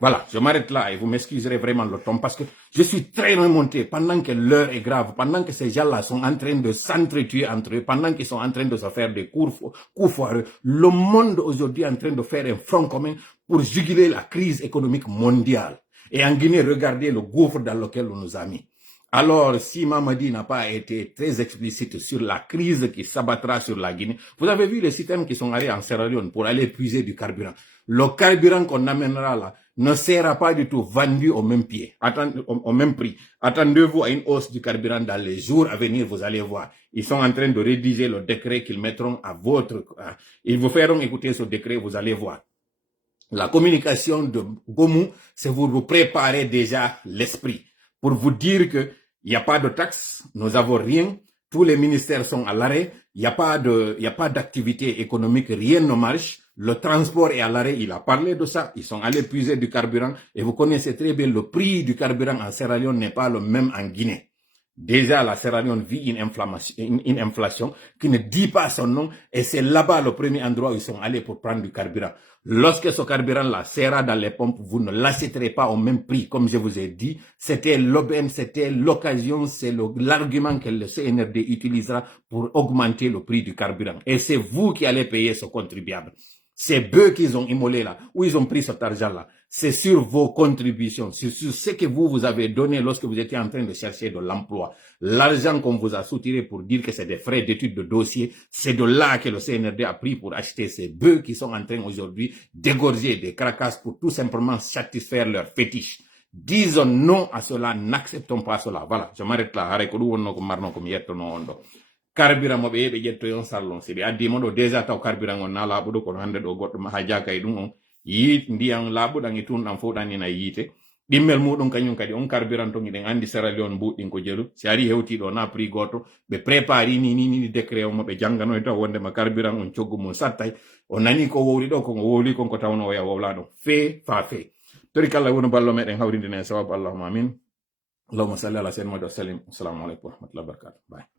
Voilà, je m'arrête là et vous m'excuserez vraiment le temps parce que je suis très remonté pendant que l'heure est grave, pendant que ces gens-là sont en train de s'entretuer entre eux, pendant qu'ils sont en train de se faire des coups foireux. Le monde aujourd'hui est en train de faire un front commun pour juguler la crise économique mondiale. Et en Guinée, regardez le gouffre dans lequel on nous a mis. Alors, si Mamadi n'a pas été très explicite sur la crise qui s'abattra sur la Guinée, vous avez vu les systèmes qui sont allés en Sierra Leone pour aller puiser du carburant. Le carburant qu'on amènera là ne sera pas du tout vendu au même prix. Attendez-vous à une hausse du carburant dans les jours à venir, vous allez voir. Ils sont en train de rédiger le décret qu'ils mettront à ils vous feront écouter ce décret, vous allez voir. La communication de Gomu, c'est vous préparer déjà l'esprit pour vous dire que il n'y a pas de taxes, nous n'avons rien, tous les ministères sont à l'arrêt, il n'y a pas d'activité économique, rien ne marche. Le transport est à l'arrêt, il a parlé de ça. Ils sont allés puiser du carburant. Et vous connaissez très bien, le prix du carburant en Sierra Leone n'est pas le même en Guinée. Déjà, la Sierra Leone vit une inflation qui ne dit pas son nom. Et c'est là-bas le premier endroit où ils sont allés pour prendre du carburant. Lorsque ce carburant-là sera dans les pompes, vous ne l'achèterez pas au même prix. Comme je vous ai dit, c'était l'aubaine, c'était l'occasion, c'est l'argument que le CNRD utilisera pour augmenter le prix du carburant. Et c'est vous qui allez payer ce contribuable. C'est eux qu'ils ont immolé là, où ils ont pris cet argent-là. C'est sur vos contributions, c'est sur ce que vous avez donné lorsque vous étiez en train de chercher de l'emploi. L'argent qu'on vous a soutiré pour dire que c'est des frais d'études de dossier, c'est de là que le CNRD a pris pour acheter ces bœufs qui sont en train aujourd'hui d'égorger des carcasses pour tout simplement satisfaire leurs fétiches. Disons non à cela, n'acceptons pas cela. Voilà, je m'arrête là. Carburant mo be jetto yon sallon si be addi mo do déjà taw carburant on na labudo ko hande do goddo ma haja kay dum on yi ndiyam labudo ngi tun dam fodani na yite dimmel mudum kanyum kadi on carburant to ngiden andi Sierra Leone budin ko jelu si ari hewti do na prix goto be prépari ni décret mo be jangano taw wonde ma carburant on ciogu mon sattay on nani ko wowli do ko wowli ko tawno ya wowla do fe tori kala wono ballo meden hawrinde ne sababu allahumma amin allahumma salli ala sayyidina muhammad wa sallim assalamu alaikum wa rahmatullahi wa barakatuh bye